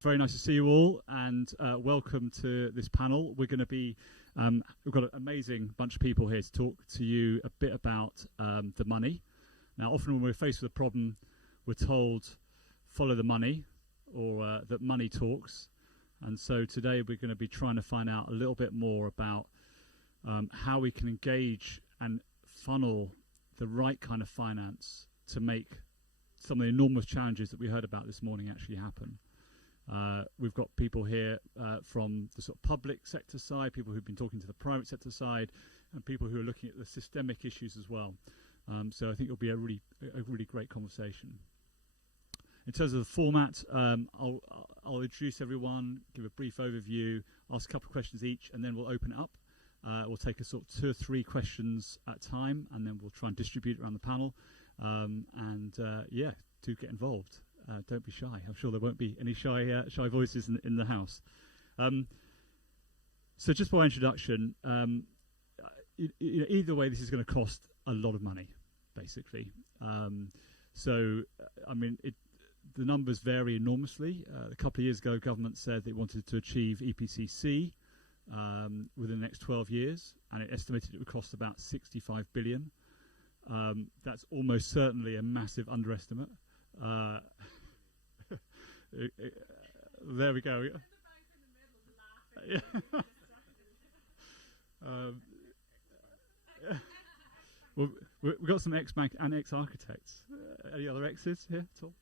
Very nice to see you all, and welcome to this panel. We're going to be, we've got an amazing bunch of people here to talk to you a bit about the money. Now, often when we're faced with a problem, we're told, follow the money, or that money talks. And so today we're going to be trying to find out a little bit more about how we can engage and funnel the right kind of finance to make some of the enormous challenges that we heard about this morning actually happen. We've got people here from the sort of public sector side, people who've been talking to the private sector side, and people who are looking at the systemic issues as well. So I think it'll be a really great conversation. In terms of the format, I'll introduce everyone, give a brief overview, ask a couple of questions each, and then we'll open it up. We'll take a sort of 2 or 3 questions at a time, and then we'll try and distribute around the panel. Yeah, do get involved. Don't be shy. I'm sure there won't be any shy voices in the house. So just by introduction, either way, this is going to cost a lot of money, basically. So, I mean, the numbers vary enormously. A couple of years ago, government said they wanted to achieve EPCC within the next 12 years, and it estimated it would cost about 65 billion. That's almost certainly a massive underestimate. There we go. Well, we've got some ex-bank and ex-architects. Any other exes here at all?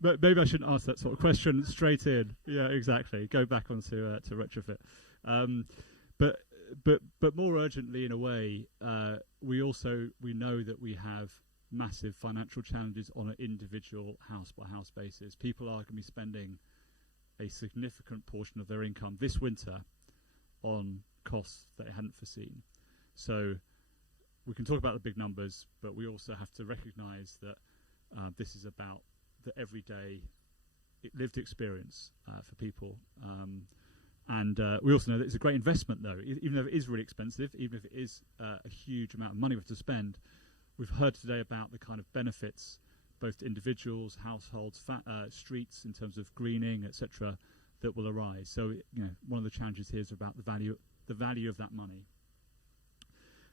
But maybe I shouldn't ask that sort of question straight in. Yeah, exactly. Go back onto to retrofit. But more urgently, in a way, we know that we have massive financial challenges on an individual house-by-house basis. People are going to be spending a significant portion of their income this winter on costs that they hadn't foreseen. So we can talk about the big numbers, but we also have to recognise that this is about the everyday lived experience for people. And we also know that it's a great investment, though. Even though it is really expensive, even if it is a huge amount of money we have to spend, we've heard today about the kind of benefits, both to individuals, households, streets, in terms of greening, etc., that will arise. So, one of the challenges here is about the value of that money.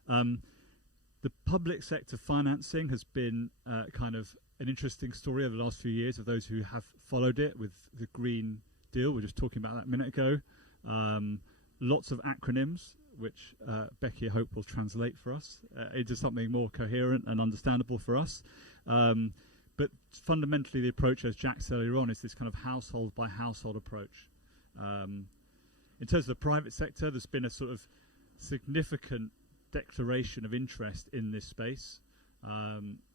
The public sector financing has been kind of an interesting story over the last few years of those who have followed it with the Green Deal. We were just talking about that a minute ago. Lots of acronyms, which Becky, I hope, will translate for us into something more coherent and understandable for us. But fundamentally, the approach, as Jack said earlier on, is this kind of household-by-household approach. In terms of the private sector, there's been a sort of significant declaration of interest in this space.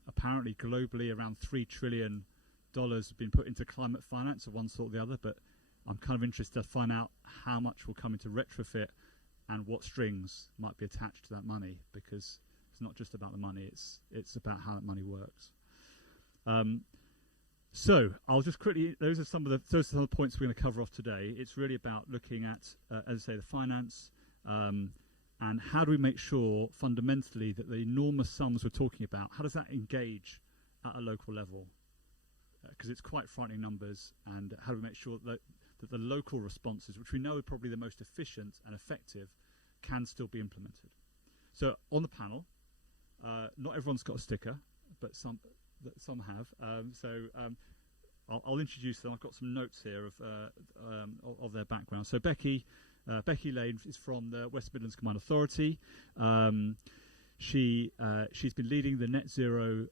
Apparently, globally, around $3 trillion have been put into climate finance of one sort or the other, but I'm kind of interested to find out how much will come into retrofit and what strings might be attached to that money, because it's not just about the money, it's about how that money works. So I'll just quickly, those are some of the points we're going to cover off today. It's really about looking at, as I say, the finance, and how do we make sure fundamentally that the enormous sums we're talking about, how does that engage at a local level? Because it's quite frightening numbers, and how do we make sure that the local responses, which we know are probably the most efficient and effective, can still be implemented. So on the panel, not everyone's got a sticker, but some have. I'll introduce them. I've got some notes here of their background. So Becky Lane is from the West Midlands Combined Authority. She's been leading the Net Zero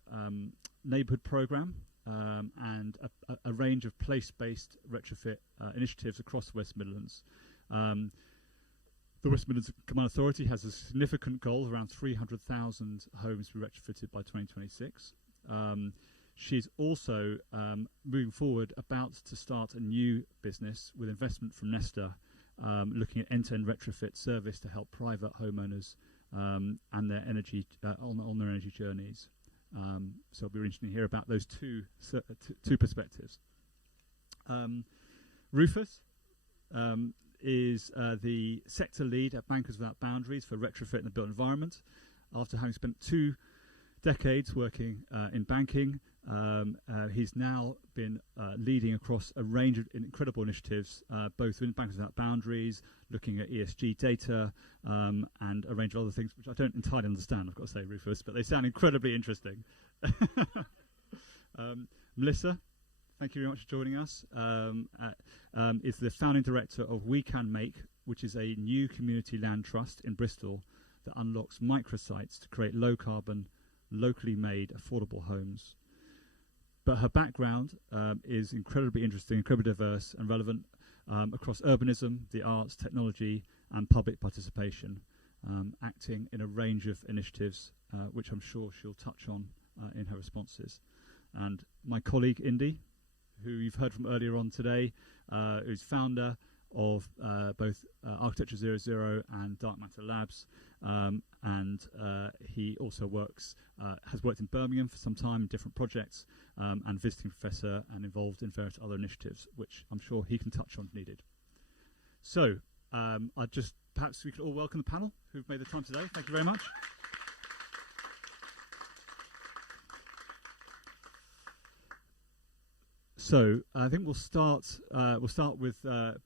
Neighbourhood programme, and a range of place-based retrofit initiatives across the West Midlands. The West Midlands Combined Authority has a significant goal of around 300,000 homes to be retrofitted by 2026. She's also, moving forward, about to start a new business with investment from Nesta, looking at end-to-end retrofit service to help private homeowners and their energy on their energy journeys. So it'll be interesting to hear about those two perspectives. Rufus is the sector lead at Bankers Without Boundaries for retrofit in the built environment. After having spent 2 decades working in banking, He's now been leading across a range of incredible initiatives, both in Bankers Without Boundaries, looking at ESG data, and a range of other things, which I don't entirely understand, I've got to say, Rufus, but they sound incredibly interesting. Melissa, thank you very much for joining us. Is the founding director of We Can Make, which is a new community land trust in Bristol that unlocks microsites to create low-carbon, locally made, affordable homes. But her background is incredibly interesting, incredibly diverse and relevant across urbanism, the arts, technology and public participation, acting in a range of initiatives, which I'm sure she'll touch on in her responses. And my colleague Indy, who you've heard from earlier on today, who's founder of both Architecture 00 and Dark Matter Labs, and he also has worked in Birmingham for some time in different projects, and visiting professor and involved in various other initiatives, which I'm sure he can touch on if needed. So perhaps we could all welcome the panel who've made the time today. Thank you very much. So I think we'll start with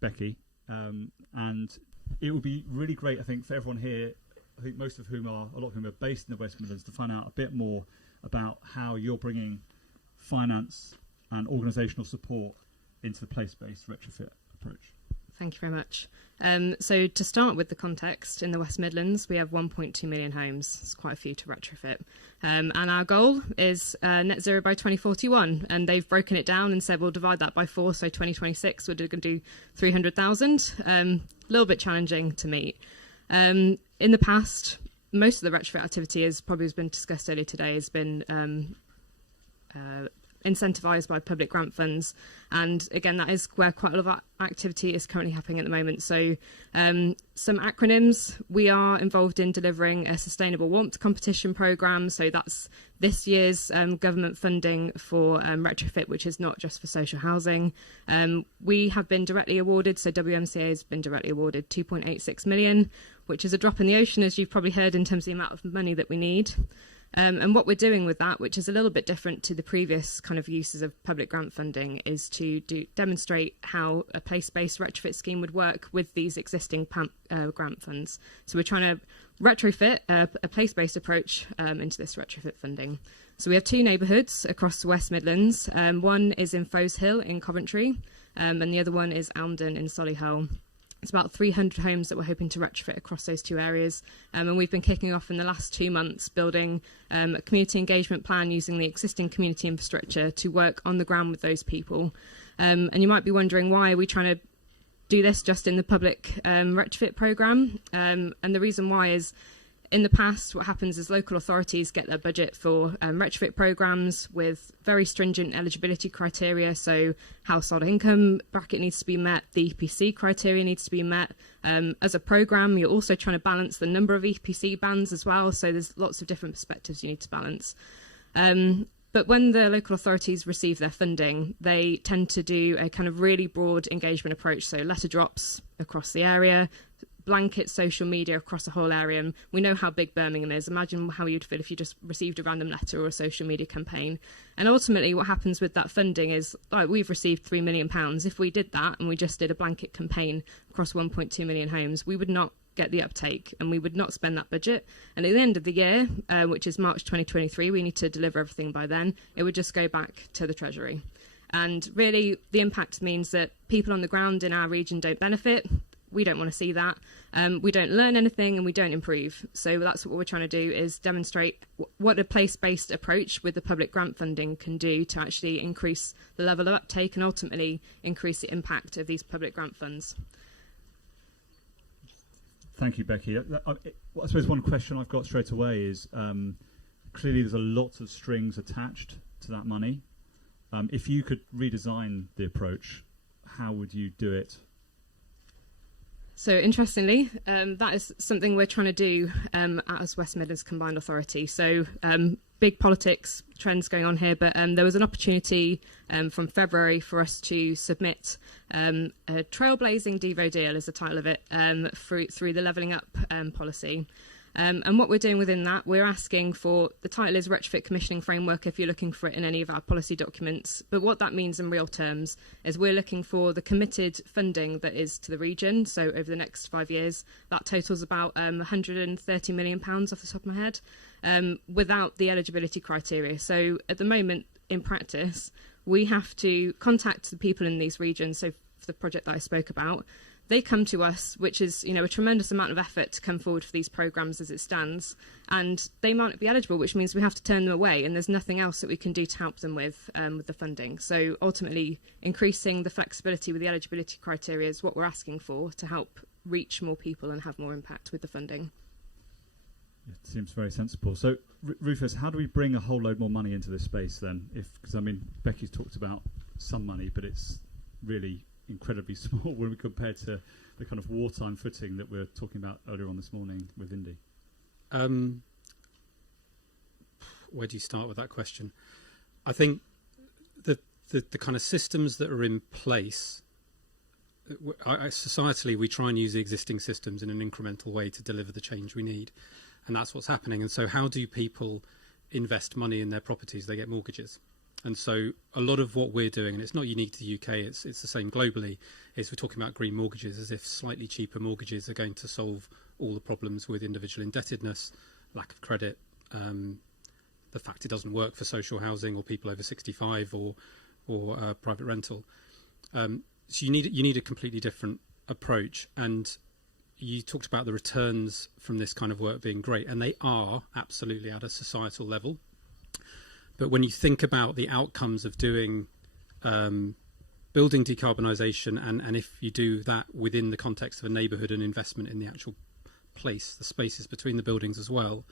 Becky, and it would be really great, I think, for everyone here, I think a lot of whom are based in the West Midlands, to find out a bit more about how you're bringing finance and organisational support into the place-based retrofit approach. Thank you very much. So to start with the context, in the West Midlands, we have 1.2 million homes. It's quite a few to retrofit. And our goal is net zero by 2041. And they've broken it down and said we'll divide that by 4. So 2026, we're going to do 300,000. A little bit challenging to meet. In the past, most of the retrofit activity, as probably has been discussed earlier today, has been incentivised by public grant funds, and again that is where quite a lot of activity is currently happening at the moment. So some acronyms: we are involved in delivering a sustainable warmth competition programme, so that's this year's government funding for retrofit, which is not just for social housing. We have been directly awarded, so WMCA has been directly awarded 2.86 million, which is a drop in the ocean, as you've probably heard, in terms of the amount of money that we need. And what we're doing with that, which is a little bit different to the previous kind of uses of public grant funding, is to demonstrate how a place-based retrofit scheme would work with these existing grant funds. So we're trying to retrofit a place-based approach into this retrofit funding. So we have 2 neighbourhoods across the West Midlands. One is in Foes Hill in Coventry, and the other one is Almden in Solihull. It's about 300 homes that we're hoping to retrofit across those 2 areas. And we've been kicking off in the last 2 months building a community engagement plan using the existing community infrastructure to work on the ground with those people. And you might be wondering, why are we trying to do this just in the public retrofit programme? And the reason why is, in the past, what happens is local authorities get their budget for retrofit programmes with very stringent eligibility criteria. So household income bracket needs to be met, the EPC criteria needs to be met. As a programme, you're also trying to balance the number of EPC bands as well. So there's lots of different perspectives you need to balance. But when the local authorities receive their funding, they tend to do a kind of really broad engagement approach. So letter drops across the area, blanket social media across the whole area. And we know how big Birmingham is. Imagine how you'd feel if you just received a random letter or a social media campaign. And ultimately what happens with that funding is, like, we've received £3 million. If we did that and we just did a blanket campaign across 1.2 million homes, we would not get the uptake and we would not spend that budget. And at the end of the year, which is March 2023, we need to deliver everything by then, it would just go back to the Treasury. And really the impact means that people on the ground in our region don't benefit. We don't want to see that. We don't learn anything and we don't improve. So that's what we're trying to do, is demonstrate what a place-based approach with the public grant funding can do to actually increase the level of uptake and ultimately increase the impact of these public grant funds. Thank you, Becky. I suppose one question I've got straight away is, clearly there's a lot of strings attached to that money. If you could redesign the approach, how would you do it? So interestingly, that is something we're trying to do as West Midlands Combined Authority. So big politics trends going on here, but there was an opportunity from February for us to submit a trailblazing Devo deal, is the title of it, through the Levelling Up policy. And what we're doing within that, we're asking for, the title is Retrofit Commissioning Framework if you're looking for it in any of our policy documents. But what that means in real terms is we're looking for the committed funding that is to the region. So over the next 5 years, that totals about £130 million off the top of my head, without the eligibility criteria. So at the moment, in practice, we have to contact the people in these regions. So for the project that I spoke about, they come to us, which is, a tremendous amount of effort to come forward for these programmes as it stands, and they might not be eligible, which means we have to turn them away, and there's nothing else that we can do to help them with the funding. So ultimately, increasing the flexibility with the eligibility criteria is what we're asking for to help reach more people and have more impact with the funding. It seems very sensible. So, Rufus, how do we bring a whole load more money into this space then? Because Becky's talked about some money, but it's really incredibly small when we compare to the kind of wartime footing that we were talking about earlier on this morning with Indy. Where do you start with that question? I think the kind of systems that are in place, societally, we try and use the existing systems in an incremental way to deliver the change we need. And that's what's happening. And so how do people invest money in their properties? They get mortgages. And so a lot of what we're doing, and it's not unique to the UK, it's the same globally, is we're talking about green mortgages as if slightly cheaper mortgages are going to solve all the problems with individual indebtedness, lack of credit, the fact it doesn't work for social housing or people over 65 or private rental. So you need a completely different approach. And you talked about the returns from this kind of work being great, and they are absolutely at a societal level. But when you think about the outcomes of doing building decarbonisation, and if you do that within the context of a neighbourhood and investment in the actual place, the spaces between the buildings as well,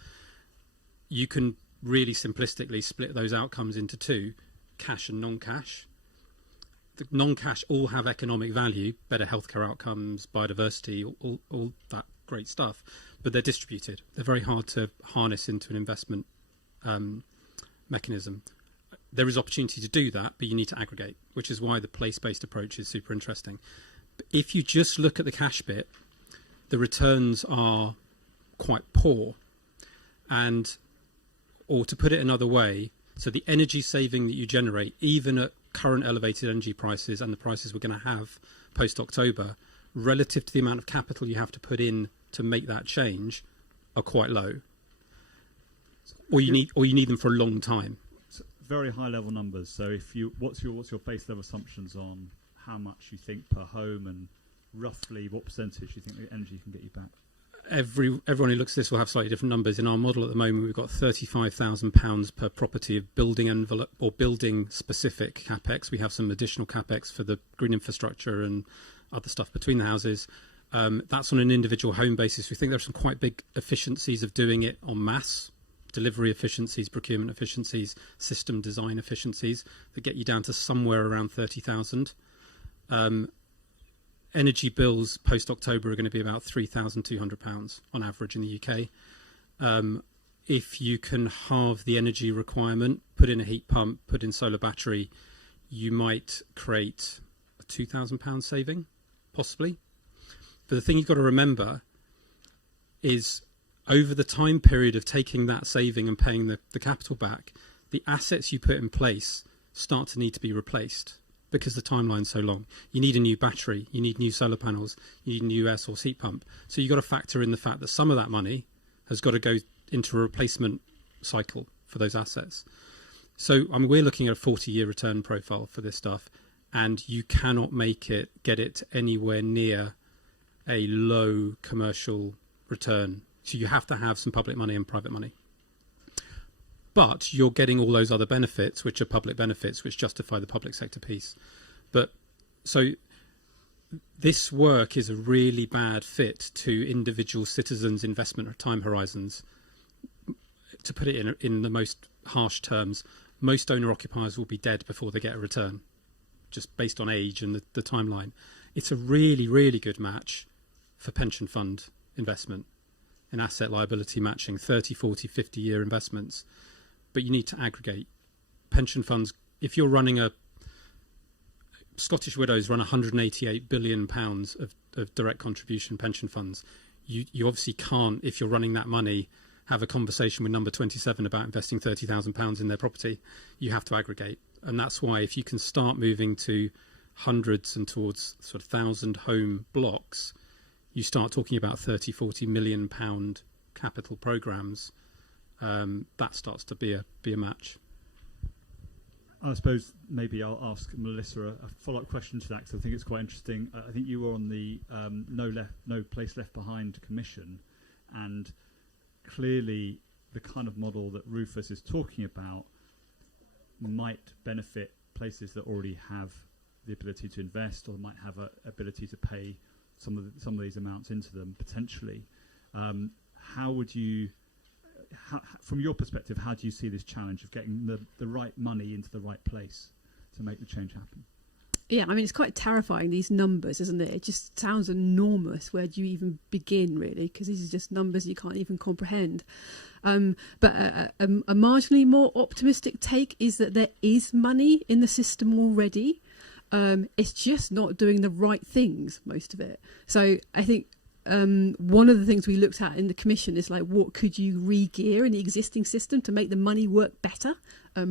you can really simplistically split those outcomes into two, cash and non-cash. The non-cash all have economic value, better healthcare outcomes, biodiversity, all that great stuff, but they're distributed. They're very hard to harness into an investment mechanism. There is opportunity to do that, but you need to aggregate, which is why the place-based approach is super interesting. But if you just look at the cash bit, the returns are quite poor. Or to put it another way, so the energy saving that you generate, even at current elevated energy prices and the prices we're going to have post-October, relative to the amount of capital you have to put in to make that change, are quite low. Or you need them for a long time. Very high level numbers. So what's your base level assumptions on how much you think per home, and roughly what percentage you think the energy can get you back? Everyone who looks at this will have slightly different numbers. In our model at the moment, we've got £35,000 per property of building envelope or building specific capex. We have some additional capex for the green infrastructure and other stuff between the houses. That's on an individual home basis. We think there's some quite big efficiencies of doing it en masse. Delivery efficiencies, procurement efficiencies, system design efficiencies that get you down to somewhere around 30,000. Energy bills post-October are going to be about £3,200 on average in the UK. If you can halve the energy requirement, put in a heat pump, put in solar battery, you might create a £2,000 saving, possibly. But the thing you've got to remember is over the time period of taking that saving and paying the capital back, the assets you put in place start to need to be replaced because the timeline's so long. You need a new battery, you need new solar panels, you need a new air source heat pump. So you've got to factor in the fact that some of that money has got to go into a replacement cycle for those assets. So we're looking at a 40-year return profile for this stuff, and you cannot get it anywhere near a low commercial return. So you have to have some public money and private money. But you're getting all those other benefits, which are public benefits, which justify the public sector piece. But so this work is a really bad fit to individual citizens' investment time horizons. To put it in the most harsh terms, most owner-occupiers will be dead before they get a return, just based on age and the timeline. It's a really, really good match for pension fund investment in asset liability matching, 30, 40, 50-year investments. But you need to aggregate. Pension funds, if you're running Scottish Widows run £188 billion of direct contribution pension funds. you obviously can't, if you're running that money, have a conversation with number 27 about investing £30,000 in their property. You have to aggregate. And that's why if you can start moving to hundreds and towards sort of 1,000 home blocks, you start talking about 30-40 million pound capital programmes. That starts to be a match. I suppose maybe I'll ask Melissa a follow-up question to that, because I think it's quite interesting. I think you were on the No Place Left Behind Commission, and clearly the kind of model that Rufus is talking about might benefit places that already have the ability to invest, or might have a ability to pay some of these amounts into them potentially. How would you, from your perspective, how do you see this challenge of getting the right money into the right place to make the change happen? Yeah, I mean, it's quite terrifying, these numbers, isn't it? It just sounds enormous. Where do you even begin, really? Because these are just numbers you can't even comprehend. But a marginally more optimistic take is that there is money in the system already. It's just not doing the right things, most of it. So I think one of the things we looked at in the commission is like, what could you re-gear in the existing system to make the money work better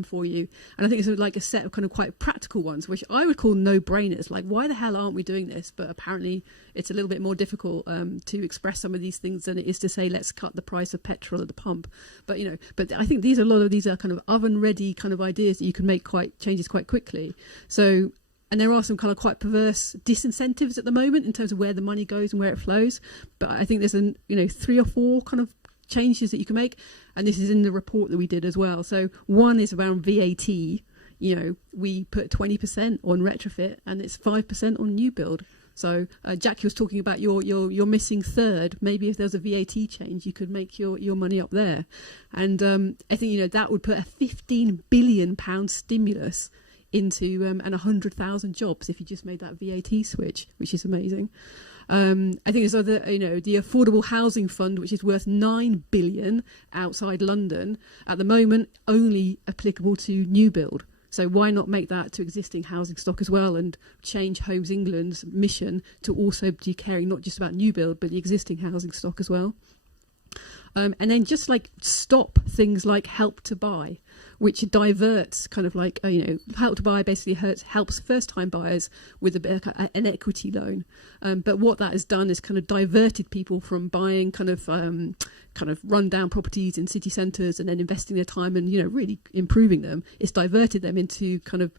for you? And I think it's like a set of kind of quite practical ones, which I would call no-brainers. Like, why the hell aren't we doing this? But apparently it's a little bit more difficult to express some of these things than it is to say, let's cut the price of petrol at the pump. But but I think a lot of these are kind of oven-ready kind of ideas that you can make changes quite quickly. So. And there are some kind of quite perverse disincentives at the moment in terms of where the money goes and where it flows. But I think there's 3 or 4 kind of changes that you can make. And this is in the report that we did as well. So one is around VAT. We put 20% on retrofit and it's 5% on new build. So Jackie was talking about your missing third. Maybe if there's a VAT change, you could make your money up there. And I think, that would put a £15 billion stimulus into and 100,000 jobs if you just made that VAT switch, which is amazing. I think there's other, the Affordable Housing Fund, which is worth 9 billion outside London, at the moment only applicable to new build. So why not make that to existing housing stock as well, and change Homes England's mission to also be caring not just about new build but the existing housing stock as well. And then just like stop things like Help to Buy, which diverts kind of like, Help to Buy basically helps first-time buyers with an equity loan. But what that has done is kind of diverted people from buying kind of run-down properties in city centres and then investing their time and, really improving them. It's diverted them into kind of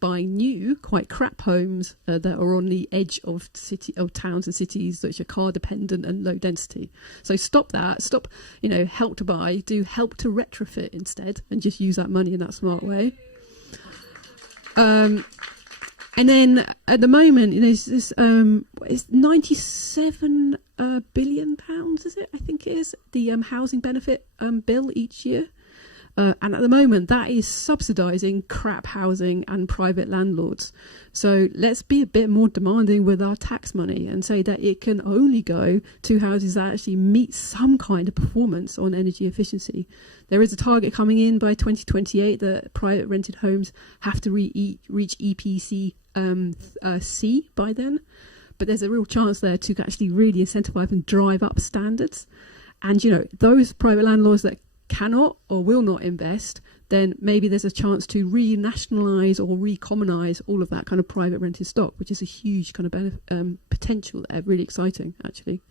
buying new, quite crap homes that are on the edge of towns and cities which are car dependent and low density. So stop that. Stop, Help to Buy. Do Help to Retrofit instead, and just use that money in that smart way. And then at the moment, there's this it's 97 billion pounds, is it? I think it is the housing benefit bill each year. And at the moment, that is subsidising crap housing and private landlords. So let's be a bit more demanding with our tax money and say that it can only go to houses that actually meet some kind of performance on energy efficiency. There is a target coming in by 2028 that private rented homes have to reach EPC C by then. But there's a real chance there to actually really incentivise and drive up standards. And, those private landlords that cannot or will not invest, then maybe there's a chance to re-nationalise or re-commonize all of that kind of private rented stock, which is a huge kind of potential there, really exciting actually.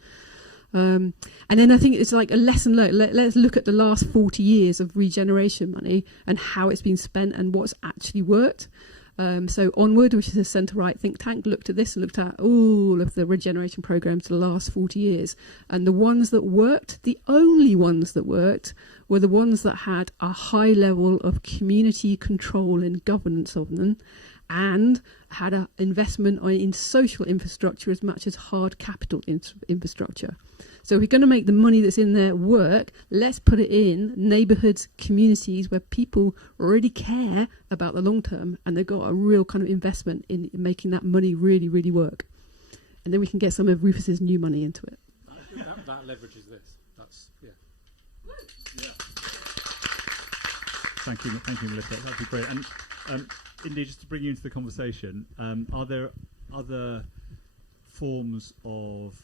And then I think it's like a lesson learned. Let's look at the last 40 years of regeneration money and how it's been spent and what's actually worked. So Onward, which is a centre-right think tank, looked at this and looked at all of the regeneration programmes for the last 40 years. And the ones that worked, the only ones that worked, were the ones that had a high level of community control and governance of them, and had an investment in social infrastructure as much as hard capital infrastructure. So if we're going to make the money that's in there work, let's put it in neighbourhoods, communities where people already care about the long term and they've got a real kind of investment in making that money really, really work. And then we can get some of Rufus's new money into it. That leverages this. That's, yeah. Thank you, Melissa. That'd be great. And Indy, just to bring you into the conversation, are there other forms of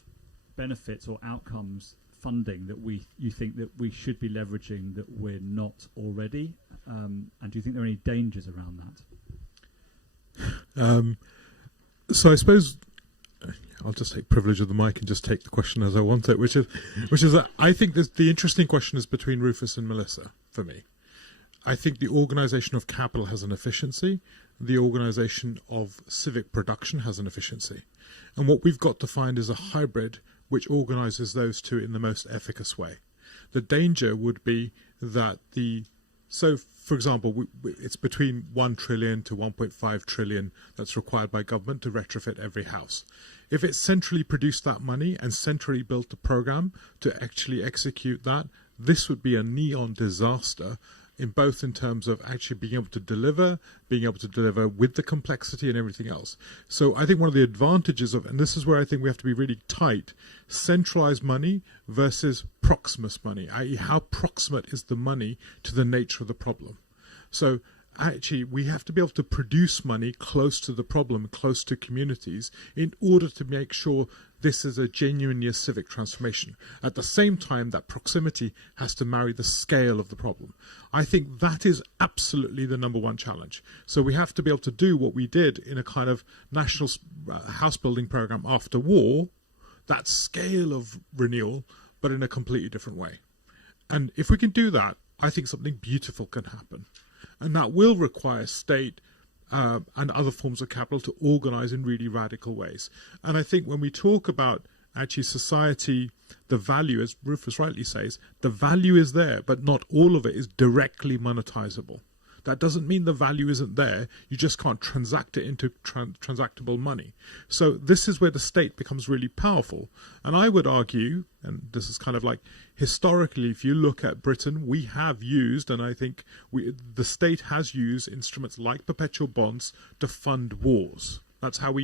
benefits or outcomes funding that you think that we should be leveraging that we're not already? And do you think there are any dangers around that? So I suppose I'll just take privilege of the mic and just take the question as I want it, which is that I think the interesting question is between Rufus and Melissa for me. I think the organisation of capital has an efficiency. The organisation of civic production has an efficiency. And what we've got to find is a hybrid which organises those two in the most efficacious way. The danger would be that so, for example, it's between 1 trillion to 1.5 trillion that's required by government to retrofit every house. If it centrally produced that money and centrally built a program to actually execute that, this would be a neon disaster in terms of actually being able to deliver with the complexity and everything else. So I think one of the advantages and this is where I think we have to be really tight, centralized money versus proximus money, i.e. how proximate is the money to the nature of the problem. So actually we have to be able to produce money close to the problem, close to communities, in order to make sure this is a genuinely civic transformation. At the same time, that proximity has to marry the scale of the problem. I think that is absolutely the number one challenge. So we have to be able to do what we did in a kind of national house building program after war, that scale of renewal, but in a completely different way. And if we can do that, I think something beautiful can happen. And that will require state and other forms of capital to organise in really radical ways. And I think when we talk about actually society, the value, as Rufus rightly says, the value is there, but not all of it is directly monetizable. That doesn't mean the value isn't there. You just can't transact it into transactable money. So this is where the state becomes really powerful. And I would argue, and this is kind of like historically, if you look at Britain, we have used, and I think the state has used instruments like perpetual bonds to fund wars. That's how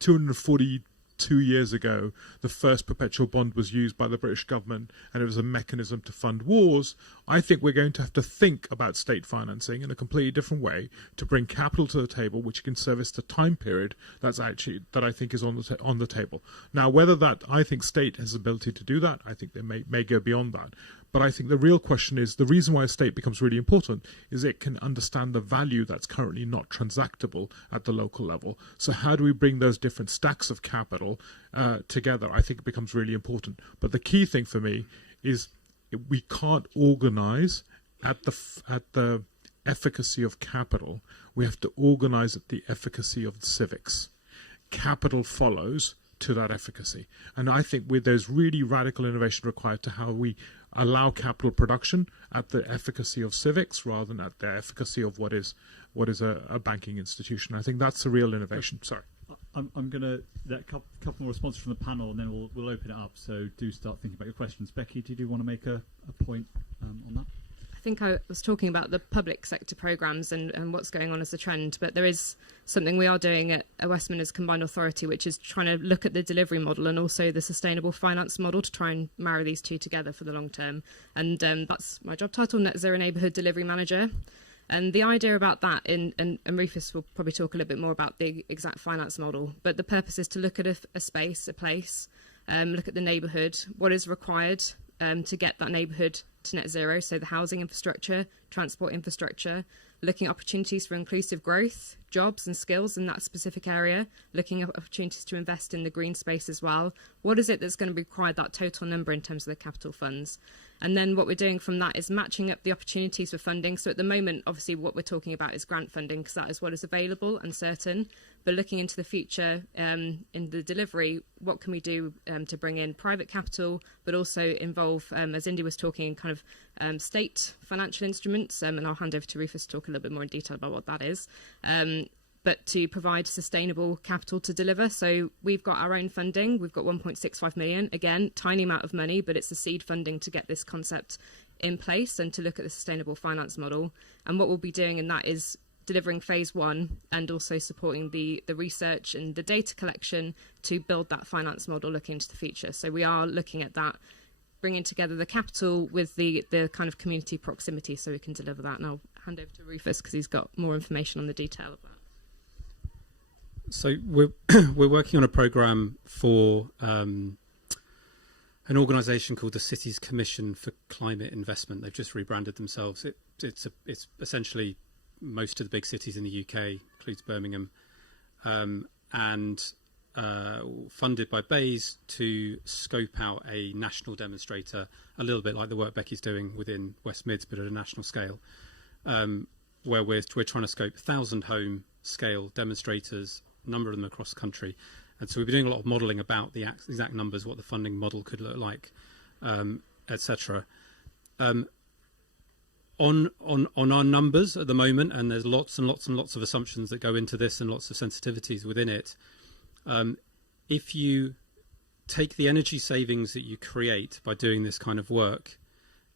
242 years ago, the first perpetual bond was used by the British government, and it was a mechanism to fund wars. I think we're going to have to think about state financing in a completely different way to bring capital to the table, which can service the time period that I think is on the table. Now, whether that I think state has the ability to do that, I think they may go beyond that. But I think the real question is, the reason why a state becomes really important is it can understand the value that's currently not transactable at the local level. So how do we bring those different stacks of capital together? I think it becomes really important. But the key thing for me is we can't organise at the efficacy of capital. We have to organise at the efficacy of civics. Capital follows to that efficacy. And I think there's really radical innovation required to how we allow capital production at the efficacy of civics rather than at the efficacy of what is a banking institution. I think that's a real innovation. Sorry. I'm going to get a couple more responses from the panel, and then we'll open it up. So do start thinking about your questions. Becky, did you want to make a point on that? I think I was talking about the public sector programmes and what's going on as a trend, but there is something we are doing at West Midlands Combined Authority, which is trying to look at the delivery model and also the sustainable finance model to try and marry these two together for the long term. And that's my job title, Net Zero Neighbourhood Delivery Manager. And the idea about that, and Rufus will probably talk a little bit more about the exact finance model, but the purpose is to look at a place, look at the neighbourhood, what is required to get that neighbourhood to net zero, so the housing infrastructure, transport infrastructure, looking at opportunities for inclusive growth, jobs and skills in that specific area, looking at opportunities to invest in the green space as well. What is it that's going to require that total number in terms of the capital funds? And then what we're doing from that is matching up the opportunities for funding. So at the moment, obviously, what we're talking about is grant funding because that is what is available and certain. But looking into the future in the delivery, what can we do to bring in private capital, but also involve, as Indy was talking, kind of state financial instruments. And I'll hand over to Rufus to talk a little bit more in detail about what that is. But to provide sustainable capital to deliver. So we've got our own funding. We've got 1.65 million. Again, tiny amount of money, but it's the seed funding to get this concept in place and to look at the sustainable finance model. And what we'll be doing in that is delivering phase one and also supporting the research and the data collection to build that finance model looking into the future. So we are looking at that, bringing together the capital with the kind of community proximity so we can deliver that. And I'll hand over to Rufus because he's got more information on the detail of that. So we're working on a program for an organisation called the Cities Commission for Climate Investment. They've just rebranded themselves. It's essentially most of the big cities in the UK, includes Birmingham, and funded by Bayes to scope out a national demonstrator, a little bit like the work Becky's doing within West Mids, but at a national scale, where we're trying to scope 1,000 home scale demonstrators, a number of them across the country. And so we've been doing a lot of modelling about the exact numbers, what the funding model could look like, etc. On our numbers at the moment, and there's lots and lots and lots of assumptions that go into this and lots of sensitivities within it. If you take the energy savings that you create by doing this kind of work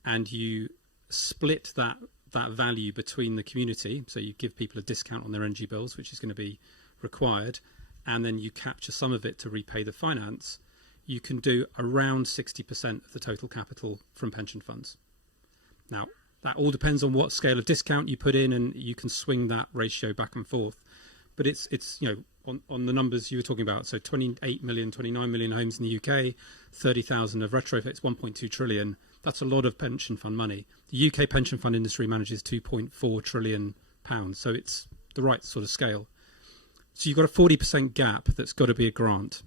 and you split that value between the community, so you give people a discount on their energy bills, which is going to be required, and then you capture some of it to repay the finance, you can do around 60% of the total capital from pension funds. Now, that all depends on what scale of discount you put in, and you can swing that ratio back and forth. But it's on the numbers you were talking about, so 28 million, 29 million homes in the UK, 30,000 of retrofits, 1.2 trillion. That's a lot of pension fund money. The UK pension fund industry manages 2.4 trillion pounds, so it's the right sort of scale. So you've got a 40% gap that's got to be a grant.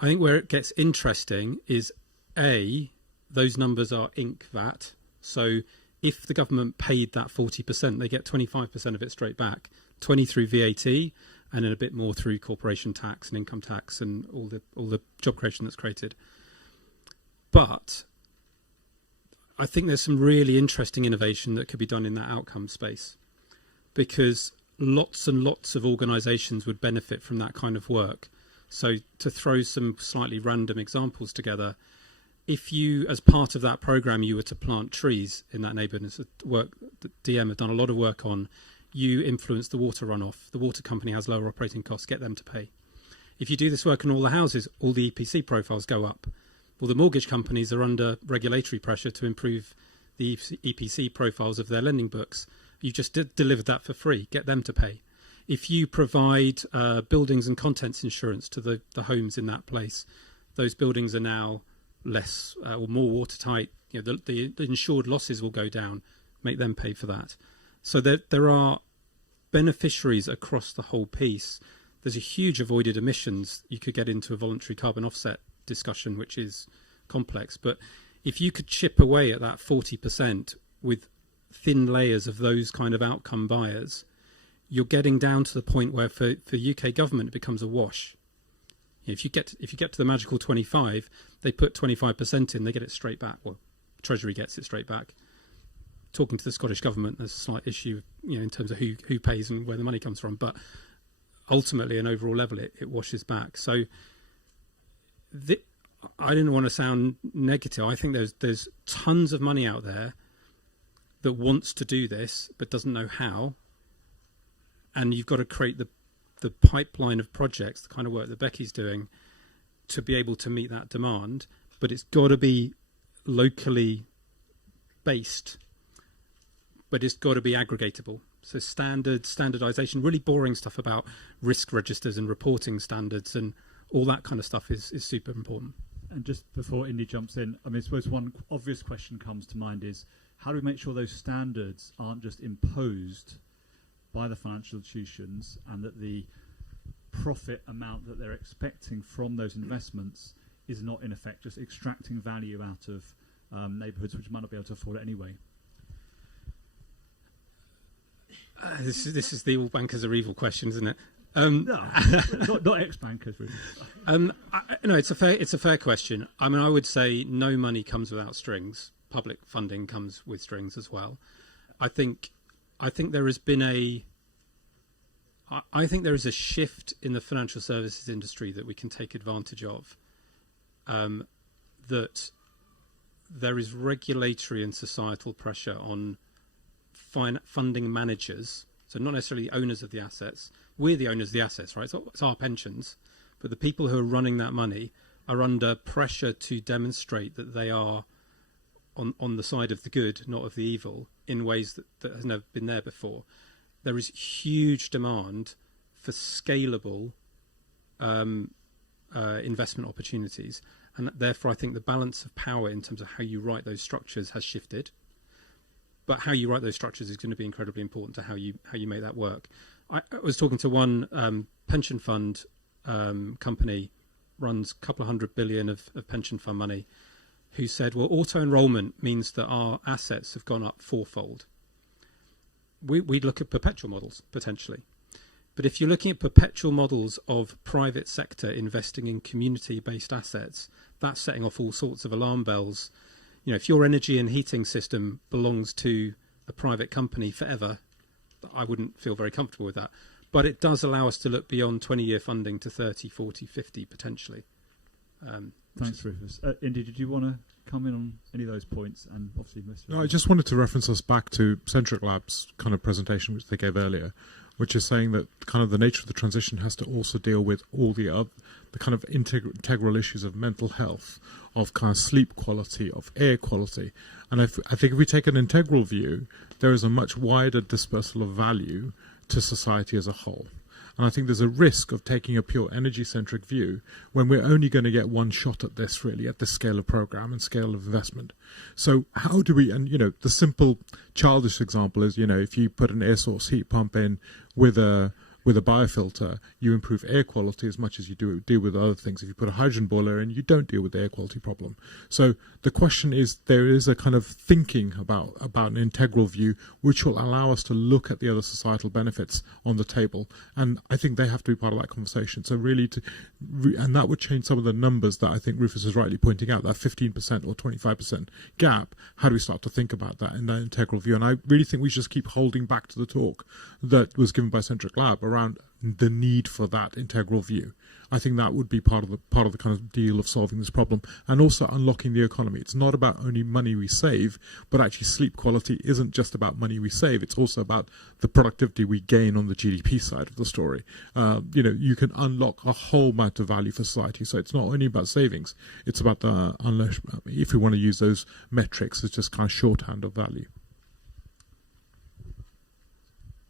I think where it gets interesting is, A, those numbers are Inc. VAT. So if the government paid that 40%, they get 25% of it straight back, 20 through VAT, and then a bit more through corporation tax and income tax and all the job creation that's created. But I think there's some really interesting innovation that could be done in that outcome space, because lots and lots of organisations would benefit from that kind of work. So to throw some slightly random examples together, if you, as part of that programme, you were to plant trees in that neighbourhood, it's work that DM have done a lot of work on, you influence the water runoff. The water company has lower operating costs, get them to pay. If you do this work on all the houses, all the EPC profiles go up. Well, the mortgage companies are under regulatory pressure to improve the EPC profiles of their lending books. You just delivered that for free, get them to pay. If you provide buildings and contents insurance to the homes in that place, those buildings are now less or more watertight. You know, the insured losses will go down, make them pay for that. So there are beneficiaries across the whole piece. There's a huge avoided emissions. You could get into a voluntary carbon offset discussion, which is complex. But if you could chip away at that 40% with thin layers of those kind of outcome buyers, you're getting down to the point where for UK government it becomes a wash. If you get to the magical 25, they put 25% in, they get it straight back. Well, Treasury gets it straight back. Talking to the Scottish government, there's a slight issue, in terms of who pays and where the money comes from. But ultimately, at an overall level, it washes back. So I didn't want to sound negative. I think there's tons of money out there that wants to do this but doesn't know how, and you've got to create the pipeline of projects, the kind of work that Becky's doing, to be able to meet that demand. But it's got to be locally based, but it's got to be aggregatable. So standardization, really boring stuff about risk registers and reporting standards and all that kind of stuff is super important. And just before Indy jumps in, I suppose one obvious question comes to mind is, how do we make sure those standards aren't just imposed by the financial institutions, and that the profit amount that they're expecting from those investments is not, in effect, just extracting value out of neighbourhoods which might not be able to afford it anyway? This is the all bankers are evil question, isn't it? No, not ex-bankers, really. No, it's a fair question. I mean, I would say no money comes without strings. Public funding comes with strings as well. I think there has been I think there is a shift in the financial services industry that we can take advantage of. That there is regulatory and societal pressure on funding managers, so not necessarily owners of the assets. We're the owners of the assets, right? It's our pensions, but the people who are running that money are under pressure to demonstrate that they are on the side of the good, not of the evil, in ways that has never been there before. There is huge demand for scalable investment opportunities, and therefore I think the balance of power in terms of how you write those structures has shifted. But how you write those structures is going to be incredibly important to how you make that work. I was talking to one pension fund company, runs a couple of $100 billion of pension fund money, who said, well, auto-enrollment means that our assets have gone up fourfold. We'd look at perpetual models, potentially. But if you're looking at perpetual models of private sector investing in community-based assets, that's setting off all sorts of alarm bells. You know, if your energy and heating system belongs to a private company forever, I wouldn't feel very comfortable with that. But it does allow us to look beyond 20-year funding to 30, 40, 50 potentially. Thanks, Rufus. Indy, did you want to come in on any of those points? And obviously, No, I just wanted to reference us back to Centric Labs' kind of presentation, which they gave earlier, which is saying that kind of the nature of the transition has to also deal with all the other, the kind of integral issues of mental health, of kind of sleep quality, of air quality. And I think if we take an integral view, there is a much wider dispersal of value to society as a whole. And I think there's a risk of taking a pure energy-centric view when we're only going to get one shot at this, really, at this scale of program and scale of investment. So how do we, and, you know, the simple childish example is, you know, if you put an air source heat pump in with a biofilter, you improve air quality as much as you deal with other things. If you put a hydrogen boiler in, you don't deal with the air quality problem. So the question is, there is a kind of thinking about an integral view, which will allow us to look at the other societal benefits on the table. And I think they have to be part of that conversation. So really, and that would change some of the numbers that I think Rufus is rightly pointing out, that 15% or 25% gap. How do we start to think about that in that integral view? And I really think we should just keep holding back to the talk that was given by Centric Lab around the need for that integral view. I think that would be part of the kind of deal of solving this problem, and also unlocking the economy. It's not about only money we save, but actually sleep quality isn't just about money we save. It's also about the productivity we gain on the GDP side of the story. You know, you can unlock a whole amount of value for society. So it's not only about savings; it's about the if we want to use those metrics as just kind of shorthand of value.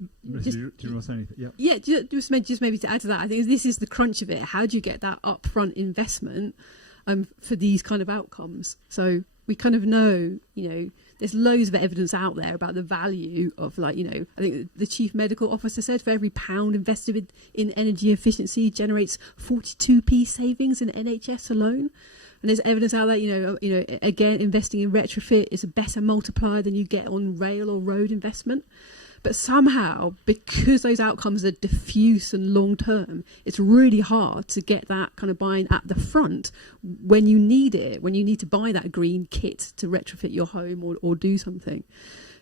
Do you want to say anything? Yeah, just maybe to add to that, I think this is the crunch of it. How do you get that upfront investment for these kind of outcomes? So we kind of know, you know, there's loads of evidence out there about the value of, like, you know, I think the chief medical officer said for every £1 invested in energy efficiency generates 42p savings in NHS alone. And there's evidence out there, you know, again, investing in retrofit is a better multiplier than you get on rail or road investment. But somehow, because those outcomes are diffuse and long-term, it's really hard to get that kind of buy-in at the front when you need it, when you need to buy that green kit to retrofit your home or do something.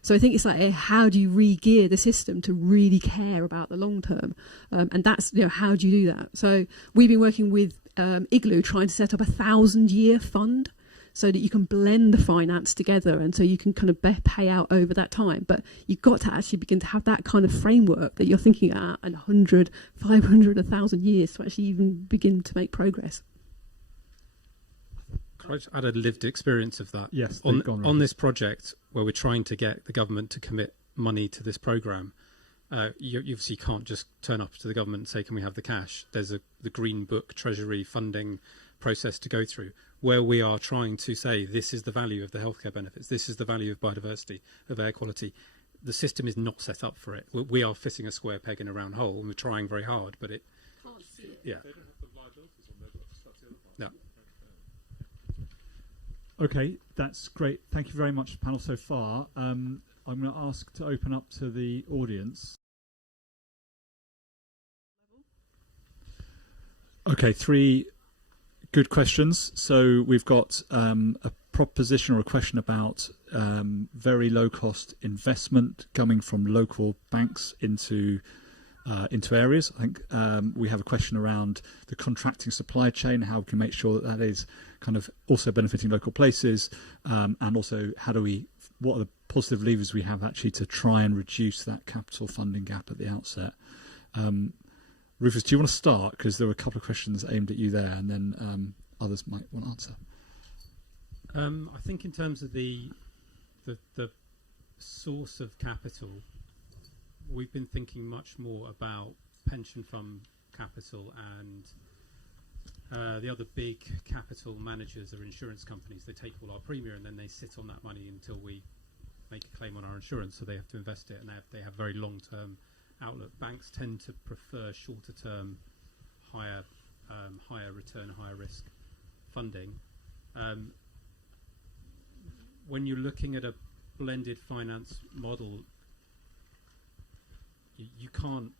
So I think it's like, how do you re-gear the system to really care about the long-term? And that's, you know, how do you do that? So we've been working with Igloo trying to set up a 1,000-year fund, so that you can blend the finance together, and so you can kind of pay out over that time. But you've got to actually begin to have that kind of framework that you're thinking at, and 100, 500, 1,000 years to actually even begin to make progress. Can I just add a lived experience of that? Yes. On this project, where we're trying to get the government to commit money to this programme, you obviously can't just turn up to the government and say, can we have the cash? There's the Green Book Treasury funding process to go through, where we are trying to say, this is the value of the healthcare benefits, this is the value of biodiversity, of air quality. The system is not set up for it. We are fitting a square peg in a round hole, and we're trying very hard, but it can't see it. Yeah. They don't have the liabilities on their books. That's the other part. No. Okay, that's great. Thank you very much, panel, so far. I'm going to ask to open up to the audience. Okay, 3 good questions. So we've got a proposition or a question about very low cost investment coming from local banks into areas. I think we have a question around the contracting supply chain, how we can make sure that is kind of also benefiting local places, and also what are the positive levers we have actually to try and reduce that capital funding gap at the outset. Rufus, do you want to start? Because there were a couple of questions aimed at you there, and then others might want to answer. I think in terms of the source of capital, we've been thinking much more about pension fund capital and The other big capital managers are insurance companies. They take all our premium and then they sit on that money until we make a claim on our insurance, so they have to invest it, and they have very long-term outlook. Banks tend to prefer shorter-term, higher return, higher risk funding. When you're looking at a blended finance model, you can't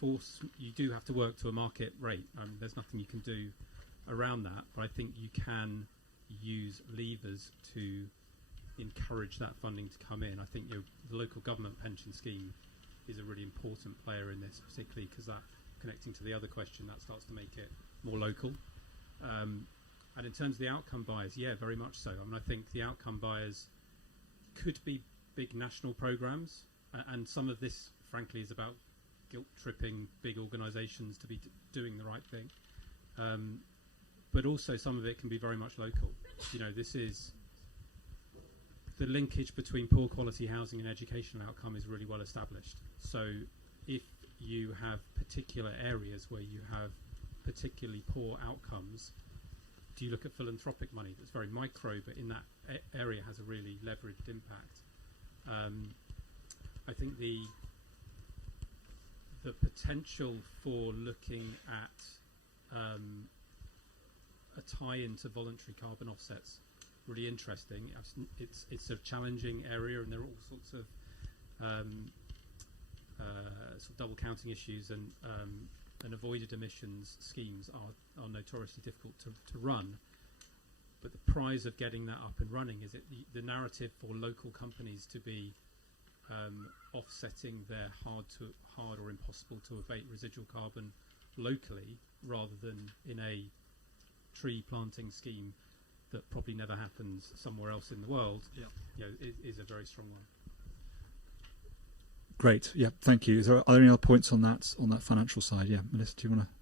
force. You do have to work to a market rate. There's nothing you can do around that, but I think you can use levers to encourage that funding to come in. I think the local government pension scheme is a really important player in this, particularly because that, connecting to the other question, that starts to make it more local. And in terms of the outcome buyers, yeah, very much so. I think the outcome buyers could be big national programs, and some of this, frankly, is about guilt-tripping big organisations to be doing the right thing. But also some of it can be very much local. This is the linkage between poor quality housing and educational outcome is really well established. So if you have particular areas where you have particularly poor outcomes, do you look at philanthropic money that's very micro, but in that area has a really leveraged impact? I think the potential for looking at a tie-in to voluntary carbon offsets really interesting. It's a challenging area, and there are all sorts of double counting issues, and avoided emissions schemes are notoriously difficult to run. But the prize of getting that up and running is the narrative for local companies to be offsetting their hard or impossible to abate residual carbon locally, rather than in a tree planting scheme that probably never happens somewhere else in the world. Is a very strong one. Great. Yeah, thank you. Are there any other points on that financial side? Yeah, Melissa, do you want to?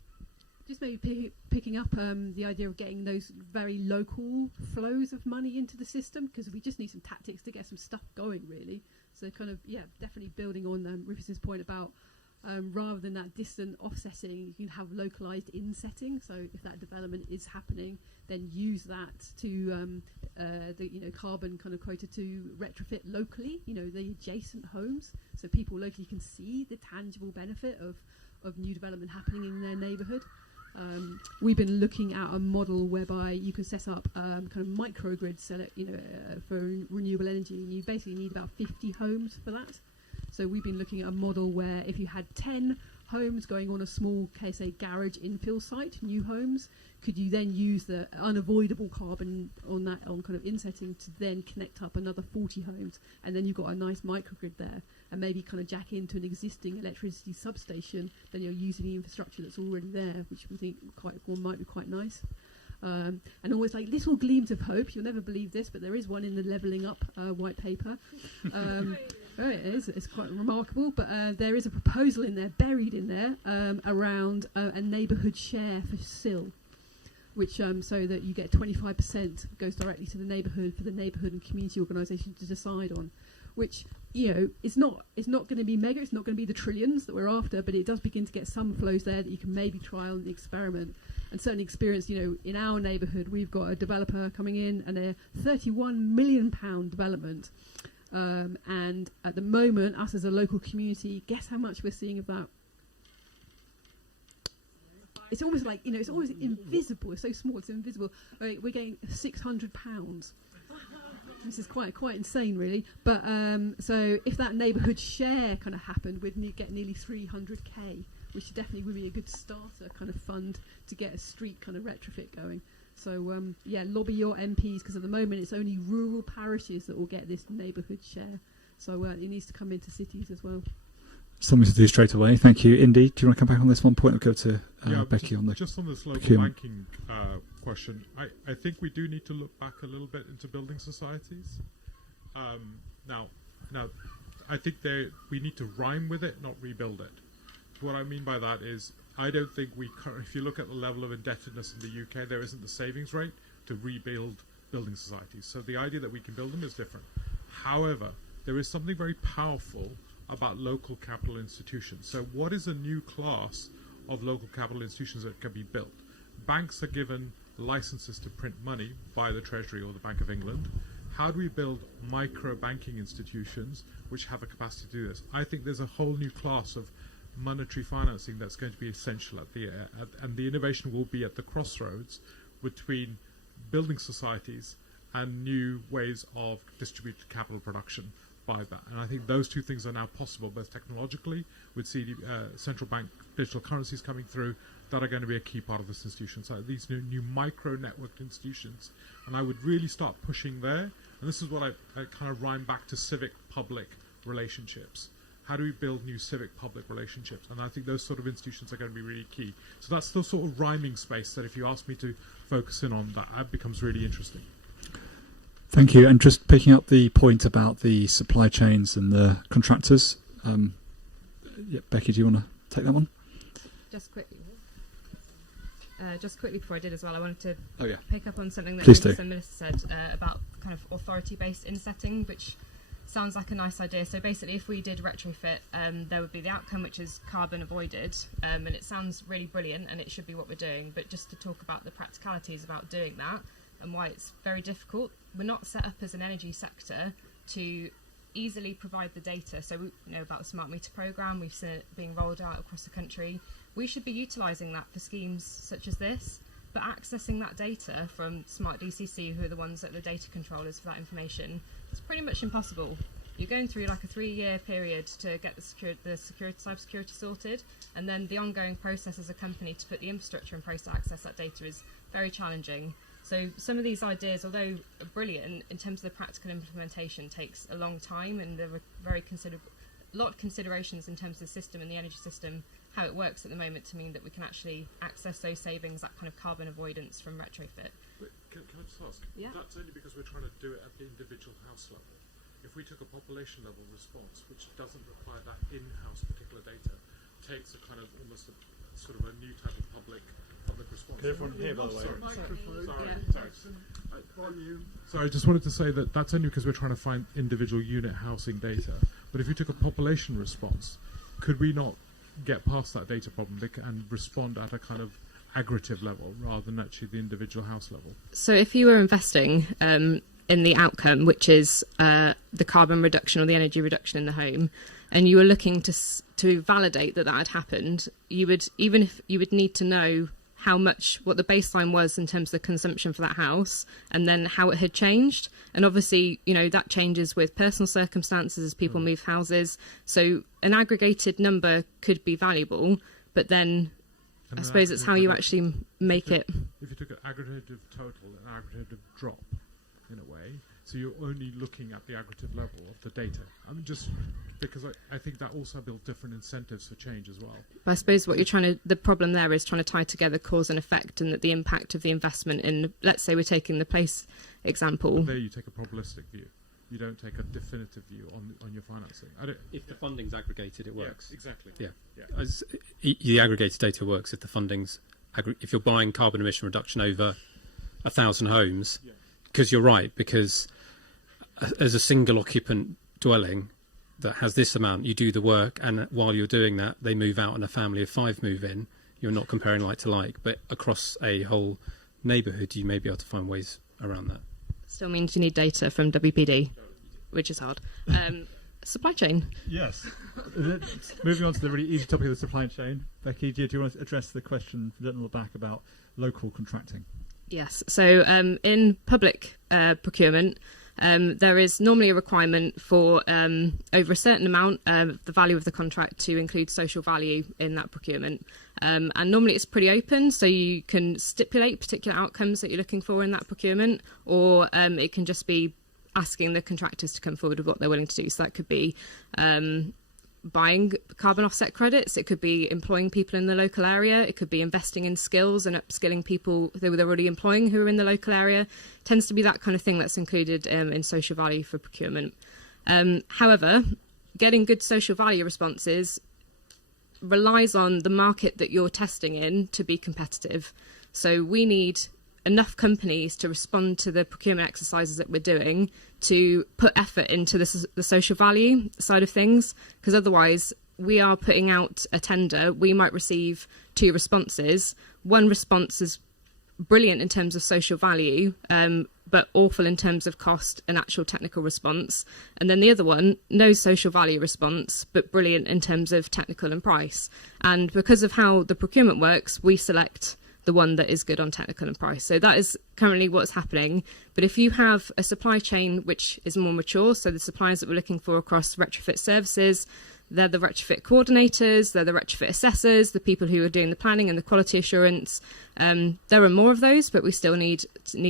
Just maybe picking up the idea of getting those very local flows of money into the system, because we just need some tactics to get some stuff going, really. So definitely building on Rufus's point about rather than that distant offsetting, you can have localized insetting. So if that development is happening, then use that to the carbon kind of quota to retrofit locally, the adjacent homes, so people locally can see the tangible benefit of new development happening in their neighbourhood. We've been looking at a model whereby you can set up kind of microgrids for renewable energy, and you basically need about 50 homes for that. So we've been looking at a model where if you had 10 homes going on a small, say, garage infill site, new homes, could you then use the unavoidable carbon on kind of insetting to then connect up another 40 homes, and then you've got a nice microgrid there, and maybe kind of jack into an existing electricity substation, then you're using the infrastructure that's already there, which we think might be quite nice. And always like little gleams of hope. You'll never believe this, but there is one in the Levelling Up white paper. It is. It's quite remarkable. But there is a proposal in there, buried in there, around a neighbourhood share for SIL, which so that you get 25% goes directly to the neighbourhood for the neighbourhood and community organisation to decide on. Which it's not going to be mega. It's not going to be the trillions that we're after, but it does begin to get some flows there that you can maybe try on the experiment. And certainly experience, in our neighbourhood, we've got a developer coming in and a £31 million development. And at the moment, us as a local community, guess how much we're seeing of that? It's almost like, it's almost invisible. It's so small, it's invisible. We're getting £600. This is quite insane, really. But so if that neighbourhood share kind of happened, we'd get nearly 300k, which definitely would be a good starter kind of fund to get a street kind of retrofit going. So lobby your MPs, because at the moment it's only rural parishes that will get this neighbourhood share. So it needs to come into cities as well. Something to do straight away. Thank you, Indy. Do you want to come back on this one point? We'll go to Becky on the just on this local banking question. I think we do need to look back a little bit into building societies. Now, I think we need to rhyme with it, not rebuild it. What I mean by that is, I don't think if you look at the level of indebtedness in the UK, there isn't the savings rate to rebuild building societies. So the idea that we can build them is different. However, there is something very powerful about local capital institutions. So what is a new class of local capital institutions that can be built? banks are given licenses to print money by the Treasury or the Bank of England. How do we build micro banking institutions which have a capacity to do this? I think there's a whole new class of monetary financing that's going to be essential and the innovation will be at the crossroads between building societies and new ways of distributed capital production by that. And I think those two things are now possible, both technologically, with central bank digital currencies coming through, that are going to be a key part of this institution. So these new micro-networked institutions. And I would really start pushing there. And this is what I kind of rhyme back to civic-public relationships. How do we build new civic-public relationships? And I think those sort of institutions are going to be really key. So that's the sort of rhyming space that if you ask me to focus in on, that becomes really interesting. Thank you. And just picking up the point about the supply chains and the contractors. Becky, do you want to take that one? Just quickly before I did as well, I wanted to Oh, yeah. pick up on something that Please Rufus do. and Melissa said about kind of authority-based insetting, which sounds like a nice idea. So basically, if we did retrofit, there would be the outcome, which is carbon avoided, and it sounds really brilliant, and it should be what we're doing. But just to talk about the practicalities about doing that and why it's very difficult, we're not set up as an energy sector to easily provide the data. So we know about the smart meter program, we've seen it being rolled out across the country. We should be utilising that for schemes such as this, but accessing that data from Smart DCC, who are the ones that are the data controllers for that information, it's pretty much impossible. You're going through like a 3-year period to get the cybersecurity sorted, and then the ongoing process as a company to put the infrastructure in place to access that data is very challenging. So some of these ideas, although brilliant in terms of the practical implementation, takes a long time, and there are a lot of considerations in terms of the system and the energy system, how it works at the moment, to mean that we can actually access those savings, that kind of carbon avoidance from retrofit. But can I just ask? Yeah. That's only because we're trying to do it at the individual house level. If we took a population level response, which doesn't require that in-house particular data, takes a kind of almost a sort of a new type of public response. Everyone here, by the way. Sorry, I just wanted to say that that's only because we're trying to find individual unit housing data. But if you took a population response, could we not get past that data problem and respond at a kind of aggregative level rather than actually the individual house level? So if you were investing in the outcome, which is the carbon reduction or the energy reduction in the home, and you were looking to validate that had happened, you would need to know what the baseline was in terms of the consumption for that house, and then how it had changed. And obviously, that changes with personal circumstances as people move houses. So an aggregated number could be valuable, but then I suppose it's how you actually make it. If you took an aggregative total, an aggregative drop, in a way, so you're only looking at the aggregative level of the data. I mean, just because I think that also builds different incentives for change as well. But I suppose the problem there is trying to tie together cause and effect, and that the impact of the investment in, let's say we're taking the place example. But there you take a probabilistic view. You don't take a definitive view on your financing. If the funding's aggregated, it works. Exactly. Yeah. The aggregated data works if the funding's if you're buying carbon emission reduction over 1,000 homes. Yeah. Because you're right, because as a single occupant dwelling that has this amount, you do the work, and while you're doing that, they move out and a family of 5 move in. You're not comparing like to like, but across a whole neighbourhood, you may be able to find ways around that. Still means you need data from WPD, which is hard. Supply chain. Yes. Moving on to the really easy topic of the supply chain. Becky, do you want to address the question from the back about local contracting? Yes. So in public procurement, there is normally a requirement for over a certain amount the value of the contract to include social value in that procurement. And normally it's pretty open, so you can stipulate particular outcomes that you're looking for in that procurement, or it can just be asking the contractors to come forward with what they're willing to do. So that could be buying carbon offset credits, it could be employing people in the local area, it could be investing in skills and upskilling people that they're already employing who are in the local area. It tends to be that kind of thing that's included in social value for procurement. However, getting good social value responses relies on the market that you're testing in to be competitive. So we need enough companies to respond to the procurement exercises that we're doing to put effort into the social value side of things, because otherwise we are putting out a tender, we might receive 2 responses. One response is brilliant in terms of social value, but awful in terms of cost and actual technical response. And then the other one, no social value response, but brilliant in terms of technical and price. And because of how the procurement works, we select the one that is good on technical and price. So that is currently what's happening. But if you have a supply chain which is more mature, so the suppliers that we're looking for across retrofit services, they're the retrofit coordinators, they're the retrofit assessors, the people who are doing the planning and the quality assurance. There are more of those, but we still need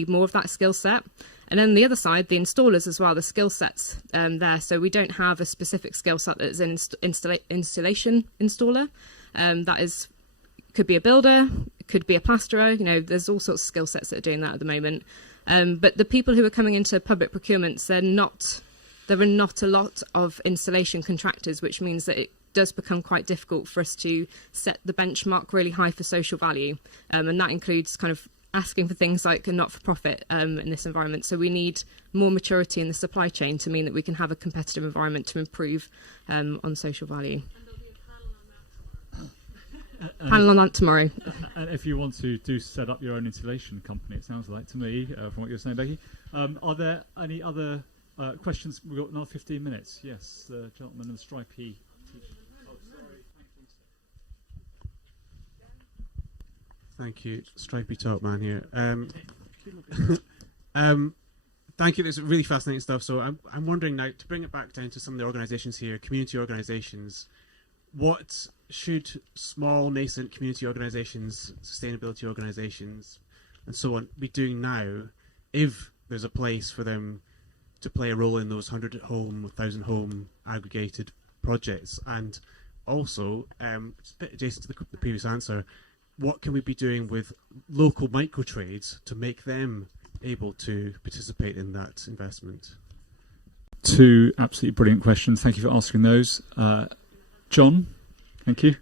more of that skill set. And then the other side, the installers as well, the skill sets there. So we don't have a specific skill set that's an installation installer. That could be a builder, could be a plasterer. You know, there's all sorts of skill sets that are doing that at the moment. But the people who are coming into public procurements, there are not a lot of installation contractors, which means that it does become quite difficult for us to set the benchmark really high for social value. And that includes kind of asking for things like a not-for-profit in this environment. So we need more maturity in the supply chain to mean that we can have a competitive environment to improve on social value. Panel on that tomorrow. And if you want to set up your own installation company, it sounds like to me, from what you're saying, Becky. Are there any other questions? We've got another 15 minutes. Yes, the gentleman in the stripy. Oh, sorry. Thank you, stripy top man here. Thank you. This is really fascinating stuff. So I'm wondering now, to bring it back down to some of the organisations here, community organisations. What should small nascent community organisations, sustainability organisations, and so on be doing now, if there's a place for them to play a role in those 100 home, 1,000 home aggregated projects? And also, it's a bit adjacent to the previous answer, what can we be doing with local micro trades to make them able to participate in that investment? Two absolutely brilliant questions. Thank you for asking those. John, thank you.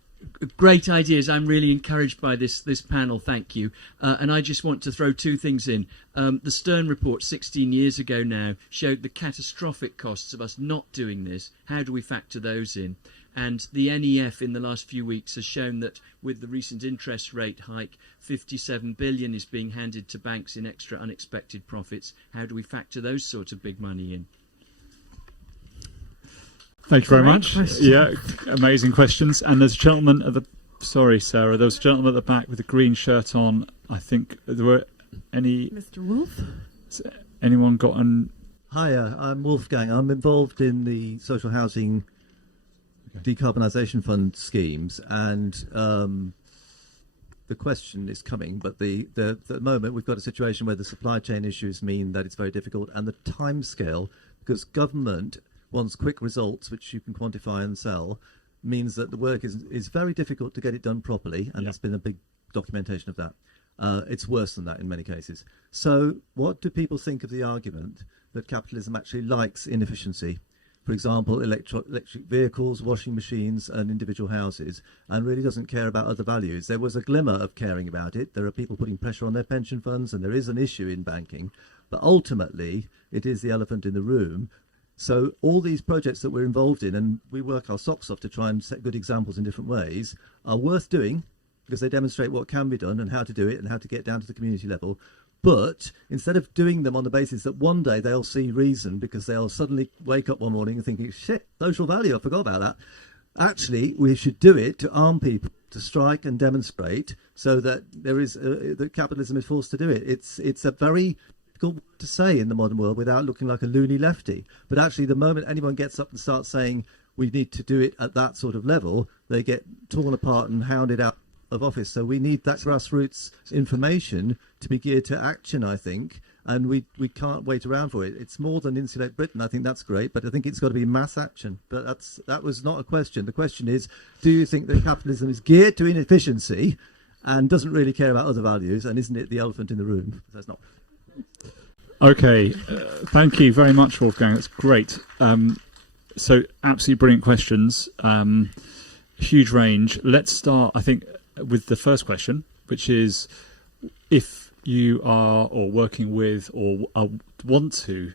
Great ideas. I'm really encouraged by this panel. Thank you. And I just want to throw two things in. The Stern report 16 years ago now showed the catastrophic costs of us not doing this. How do we factor those in? And the NEF in the last few weeks has shown that with the recent interest rate hike, 57 billion is being handed to banks in extra unexpected profits. How do we factor those sort of big money in? Thank you very much. Yeah, amazing questions. And there's a gentleman at the... Sorry, Sarah. There was a gentleman at the back with a green shirt on. I think there were any... Mr. Wolf? Anyone got an... Hiya, I'm Wolfgang. I'm involved in the social housing decarbonisation fund schemes, and the question is coming, but the moment we've got a situation where the supply chain issues mean that it's very difficult, and the timescale, because government wants quick results which you can quantify and sell, means that the work is very difficult to get it done properly, and there's been a big documentation of that. It's worse than that in many cases. So what do people think of the argument that capitalism actually likes inefficiency? For example, electric vehicles, washing machines and individual houses, and really doesn't care about other values. There was a glimmer of caring about it. There are people putting pressure on their pension funds, and there is an issue in banking. But ultimately, it is the elephant in the room. So all these projects that we're involved in, and we work our socks off to try and set good examples in different ways, are worth doing because they demonstrate what can be done and how to do it and how to get down to the community level. But instead of doing them on the basis that one day they'll see reason because they'll suddenly wake up one morning and thinking, shit, social value, I forgot about that. Actually, we should do it to arm people to strike and demonstrate so that that capitalism is forced to do it. It's a very difficult to say in the modern world without looking like a loony lefty. But actually, the moment anyone gets up and starts saying we need to do it at that sort of level, they get torn apart and hounded out of office. So we need that grassroots information to be geared to action, I think, and we can't wait around for it. It's more than Insulate Britain. I think that's great, but I think it's got to be mass action. But that was not a question. The question is, do you think that capitalism is geared to inefficiency and doesn't really care about other values, and isn't it the elephant in the room? That's not. Okay, thank you very much, Wolfgang. That's great. So absolutely brilliant questions. Huge range. Let's start, I think, with the first question, which is if you are or working with or want to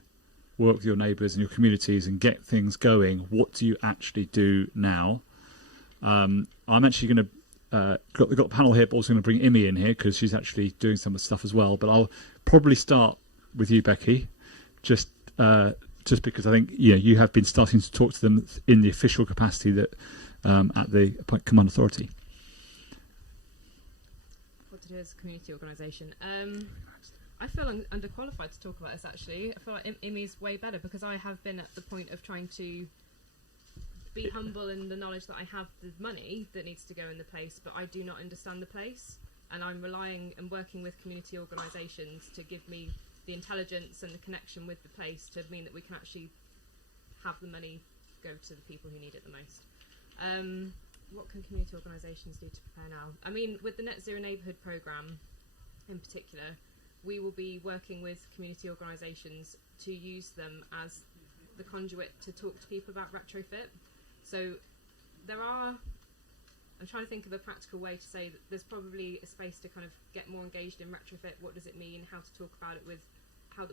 work with your neighbours and your communities and get things going, what do you actually do now? I'm actually going got the panel here, but also going to bring Imi in here because she's actually doing some of the stuff as well. But I'll probably start with you, Becky, just because I think you have been starting to talk to them in the official capacity that at the Command Authority. What to do as a community organisation? I feel underqualified to talk about this, actually. I feel like Imi's way better because I have been at the point of trying to be humble in the knowledge that I have the money that needs to go in the place, but I do not understand the place, and I'm relying and working with community organisations to give me the intelligence and the connection with the place to mean that we can actually have the money go to the people who need it the most. What can community organisations do to prepare now? I mean, with the Net Zero Neighbourhood programme in particular, we will be working with community organisations to use them as the conduit to talk to people about retrofit. So I'm trying to think of a practical way to say that there's probably a space to kind of get more engaged in retrofit. What does it mean? How to talk about it with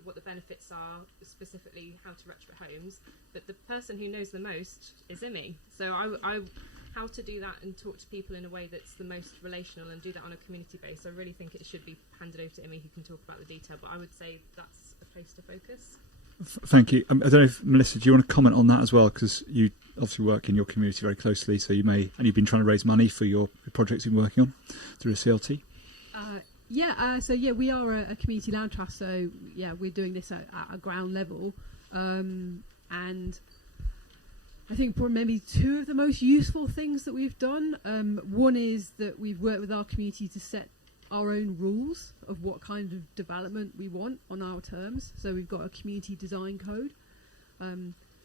what the benefits are, specifically how to retrofit homes. But the person who knows the most is Imi. So how to do that and talk to people in a way that's the most relational and do that on a community base. I really think it should be handed over to Imi, who can talk about the detail. But I would say that's a place to focus. Thank you. I don't know if, Melissa, do you want to comment on that as well? Because you obviously work in your community very closely, so you may, and you've been trying to raise money for your projects you've been working on through a CLT. We are a community land trust, so we're doing this at a ground level, and I think maybe two of the most useful things that we've done. One is that we've worked with our community to set our own rules of what kind of development we want on our terms. So we've got a community design code.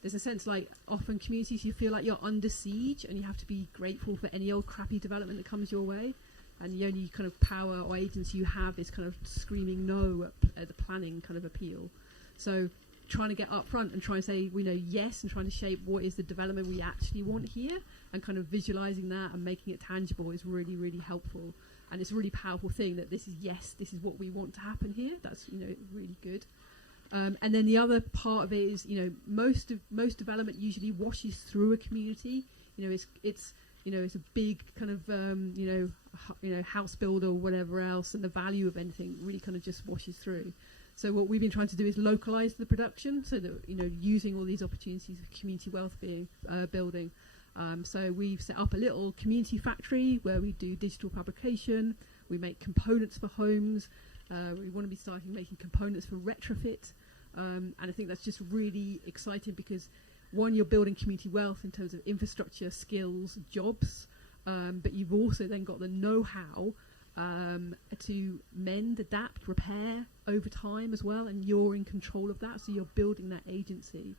There's a sense like often communities you feel like you're under siege and you have to be grateful for any old crappy development that comes your way, and the only kind of power or agency you have is kind of screaming no at the planning kind of appeal. So trying to get up front and trying to say yes, and trying to shape what is the development we actually want here, and kind of visualizing that and making it tangible is really, really helpful. And it's a really powerful thing that this is what we want to happen here. That's really good. And then the other part of it is most development usually washes through a community. It's a big kind of house build or whatever else, and the value of anything really kind of just washes through. So what we've been trying to do is localize the production so that using all these opportunities of community wealth building. So we've set up a little community factory where we do digital fabrication. We make components for homes. We want to be starting making components for retrofit. And I think that's just really exciting because, one, you're building community wealth in terms of infrastructure, skills, jobs, but you've also then got the know-how to mend, adapt, repair over time as well, and you're in control of that, so you're building that agency.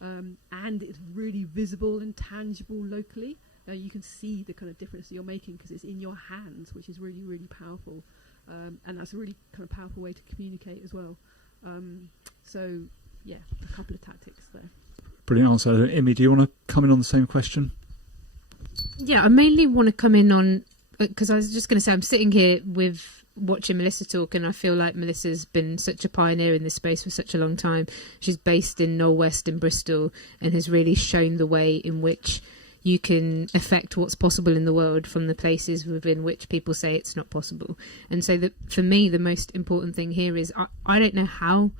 And it's really visible and tangible locally. You can see the kind of difference that you're making because it's in your hands, which is really, really powerful. And that's a really kind of powerful way to communicate as well. A couple of tactics there. Brilliant answer. Imi, do you want to come in on the same question? Yeah, I mainly want to come in on, because I was just going to say, I'm sitting here watching Melissa talk, and I feel like Melissa's been such a pioneer in this space for such a long time. She's based in Knoll West in Bristol and has really shown the way in which you can affect what's possible in the world from the places within which people say it's not possible. And so for me, the most important thing here is I don't know how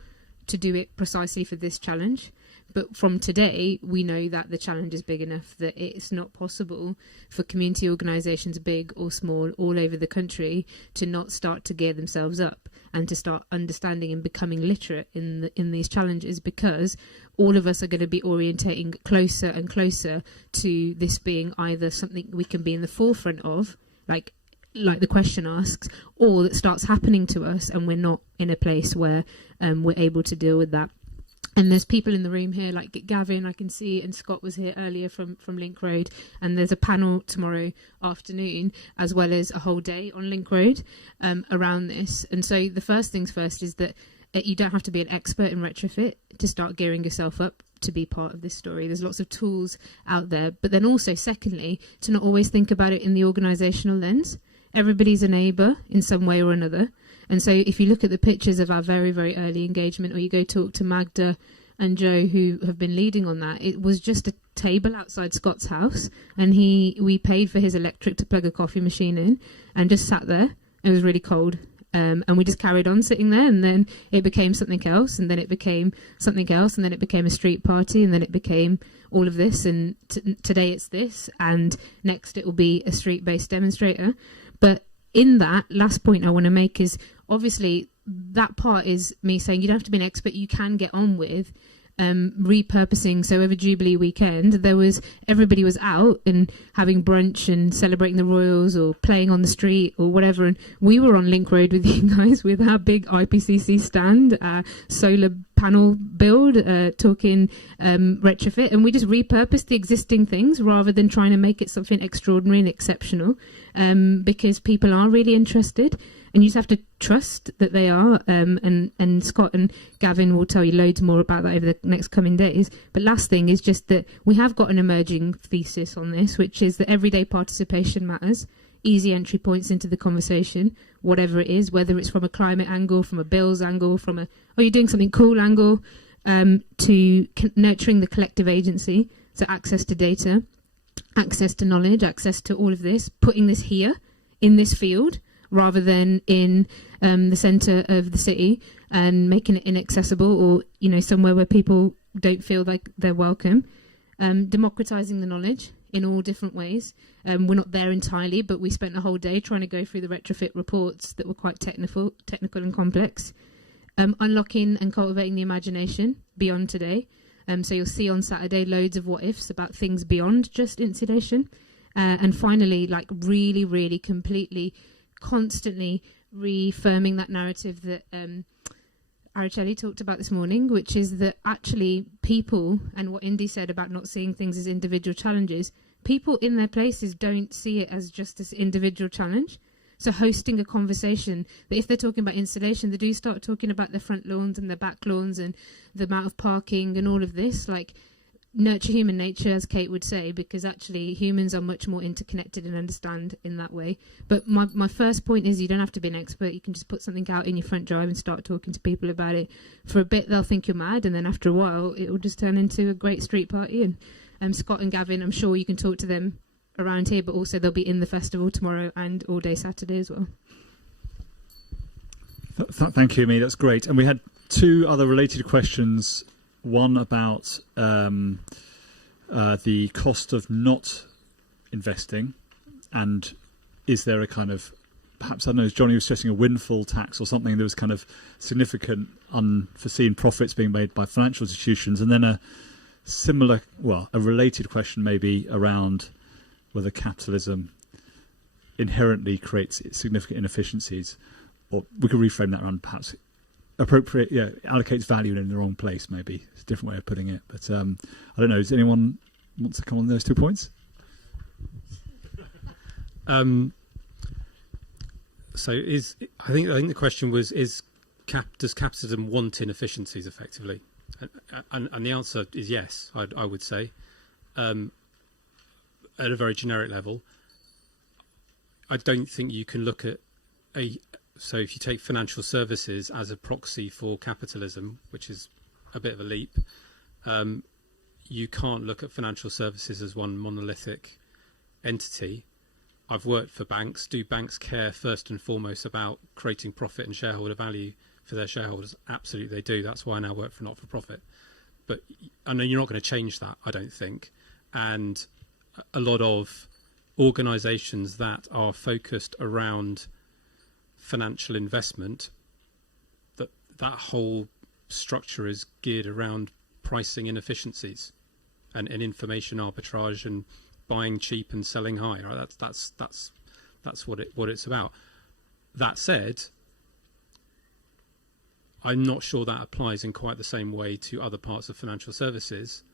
to do it precisely for this challenge. But from today, we know that the challenge is big enough that it's not possible for community organisations, big or small, all over the country, to not start to gear themselves up and to start understanding and becoming literate in these challenges, because all of us are going to be orientating closer and closer to this being either something we can be in the forefront of, like the question asks, or that starts happening to us and we're not in a place where we're able to deal with that. And there's people in the room here, like Gavin, I can see, and Scott was here earlier from Link Road. And there's a panel tomorrow afternoon, as well as a whole day on Link Road around this. And so the first things first is that you don't have to be an expert in retrofit to start gearing yourself up to be part of this story. There's lots of tools out there. But then also, secondly, to not always think about it in the organisational lens. Everybody's a neighbour in some way or another. And so if you look at the pictures of our very, very early engagement, or you go talk to Magda and Joe, who have been leading on that, it was just a table outside Scott's house, and we paid for his electric to plug a coffee machine in, and just sat there. It was really cold. And we just carried on sitting there, and then it became something else, and then it became something else, and then it became a street party, and then it became all of this, and today it's this, and next it will be a street-based demonstrator. But in that, last point I want to make is, obviously, that part is me saying you don't have to be an expert, you can get on with repurposing. So over Jubilee weekend, everybody was out and having brunch and celebrating the Royals or playing on the street or whatever, and we were on Link Road with you guys with our big IPCC stand, solar panel build, talking retrofit, and we just repurposed the existing things rather than trying to make it something extraordinary and exceptional, because people are really interested. And you just have to trust that they are, and Scott and Gavin will tell you loads more about that over the next coming days. But last thing is just that we have got an emerging thesis on this, which is that everyday participation matters, easy entry points into the conversation, whatever it is, whether it's from a climate angle, from a bills angle, from a, oh, you're doing something cool angle, to nurturing the collective agency, so access to data, access to knowledge, access to all of this, putting this here, in this field, rather than in the centre of the city and making it inaccessible, or somewhere where people don't feel like they're welcome. Democratising the knowledge in all different ways. We're not there entirely, but we spent a whole day trying to go through the retrofit reports that were quite technical and complex. Unlocking and cultivating the imagination beyond today. So you'll see on Saturday loads of what ifs about things beyond just insulation. And finally, really, really completely constantly reaffirming that narrative that Araceli talked about this morning, which is that actually people, and what Indy said about not seeing things as individual challenges, people in their places don't see it as just this individual challenge. So hosting a conversation that if they're talking about insulation, they do start talking about their front lawns and their back lawns and the amount of parking and all of this, nurture human nature, as Kate would say, because actually humans are much more interconnected and understand in that way. But my first point is you don't have to be an expert. You can just put something out in your front drive and start talking to people about it. For a bit, they'll think you're mad, and then after a while, it will just turn into a great street party. And Scott and Gavin, I'm sure you can talk to them around here, but also they'll be in the festival tomorrow and all day Saturday as well. Thank you, Amy. That's great. And we had two other related questions. One about the cost of not investing, and is there a kind of, perhaps, I don't know, as Johnny was suggesting, a windfall tax or something, there was kind of significant unforeseen profits being made by financial institutions, and then a similar, a related question maybe around whether capitalism inherently creates significant inefficiencies, or we could reframe that around perhaps allocates value in the wrong place, maybe. It's a different way of putting it. But I don't know, does anyone want to come on those 2 points? So I think the question was, does capitalism want inefficiencies effectively? And the answer is yes, I would say. At a very generic level, I don't think you can look at so if you take financial services as a proxy for capitalism, which is a bit of a leap, you can't look at financial services as one monolithic entity. I've worked for banks. Do banks care first and foremost about creating profit and shareholder value for their shareholders? Absolutely they do. That's why I now work for not-for-profit. But I know you're not going to change that, I don't think. And a lot of organisations that are focused around financial investment, that whole structure is geared around pricing inefficiencies and information arbitrage and buying cheap and selling high. Right? That's what it's about. That said, I'm not sure that applies in quite the same way to other parts of financial services.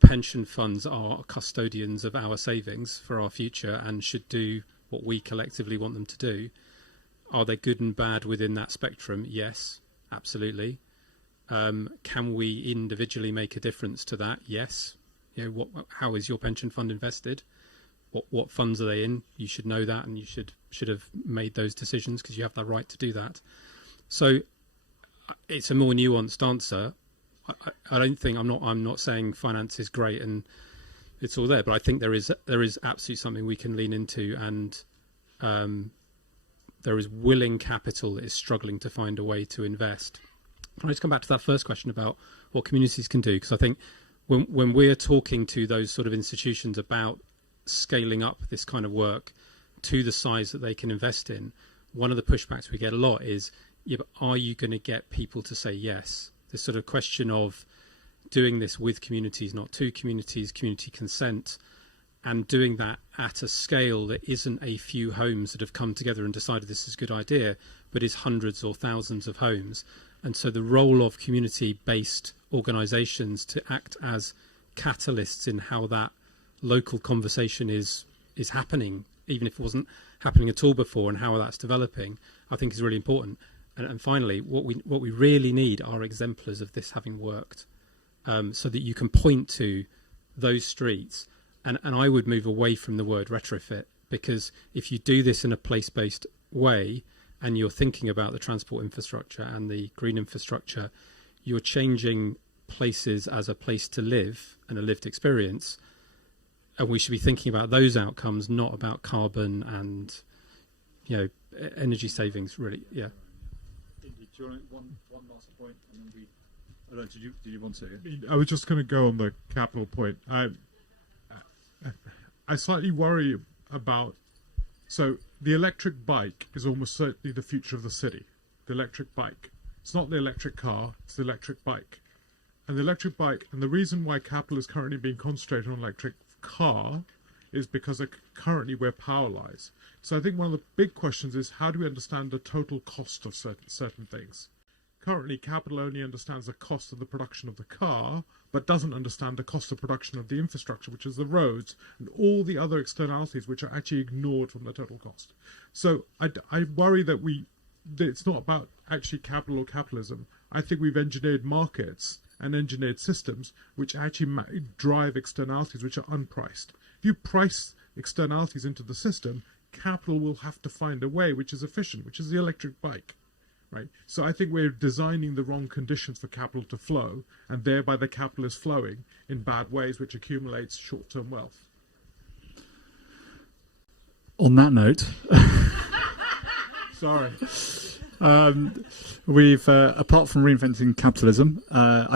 Pension funds are custodians of our savings for our future and should do what we collectively want them to do. Are they good and bad within that spectrum? Yes, absolutely. Can we individually make a difference to that? Yes. How is your pension fund invested? What funds are they in? You should know that, and you should have made those decisions because you have the right to do that. So it's a more nuanced answer. I don't think I'm not saying finance is great and it's all there, but I think there is absolutely something we can lean into, and there is willing capital that is struggling to find a way to invest. Can I just come back to that first question about what communities can do? Because I think when we're talking to those sort of institutions about scaling up this kind of work to the size that they can invest in, one of the pushbacks we get a lot is, yeah, but are you going to get people to say yes? This sort of question of doing this with communities, not to communities, community consent, and doing that at a scale that isn't a few homes that have come together and decided this is a good idea, but is hundreds or thousands of homes. And so the role of community-based organisations to act as catalysts in how that local conversation is happening, even if it wasn't happening at all before, and how that's developing, I think is really important. And finally, what we really need are exemplars of this having worked, so that you can point to those streets. And I would move away from the word retrofit, because if you do this in a place-based way and you're thinking about the transport infrastructure and the green infrastructure, you're changing places as a place to live and a lived experience. And we should be thinking about those outcomes, not about carbon and, energy savings, really. Yeah. Indy, do you want one last point? And then we... I don't know, did you want to? I was just going to go on the capital point. I slightly worry about... So the electric bike is almost certainly the future of the city. The electric bike. It's not the electric car, it's the electric bike. And the electric bike, and the reason why capital is currently being concentrated on electric car is because currently where power lies. So I think one of the big questions is, how do we understand the total cost of certain things? Currently, capital only understands the cost of the production of the car, but doesn't understand the cost of production of the infrastructure, which is the roads, and all the other externalities which are actually ignored from the total cost. So I worry that it's not about actually capital or capitalism. I think we've engineered markets and engineered systems which actually drive externalities which are unpriced. If you price externalities into the system, capital will have to find a way which is efficient, which is the electric bike. Right. So I think we're designing the wrong conditions for capital to flow, and thereby the capital is flowing in bad ways, which accumulates short-term wealth. On that note, sorry, we've apart from reinventing capitalism,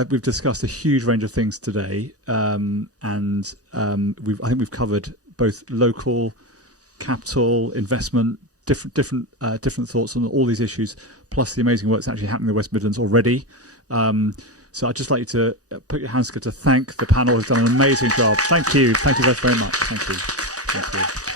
we've discussed a huge range of things today, and I think we've covered both local capital investment. Different thoughts on all these issues, plus the amazing work that's actually happening in the West Midlands already. So I'd just like you to put your hands together to thank the panel who's done an amazing job. Thank you. Thank you very much. Thank you.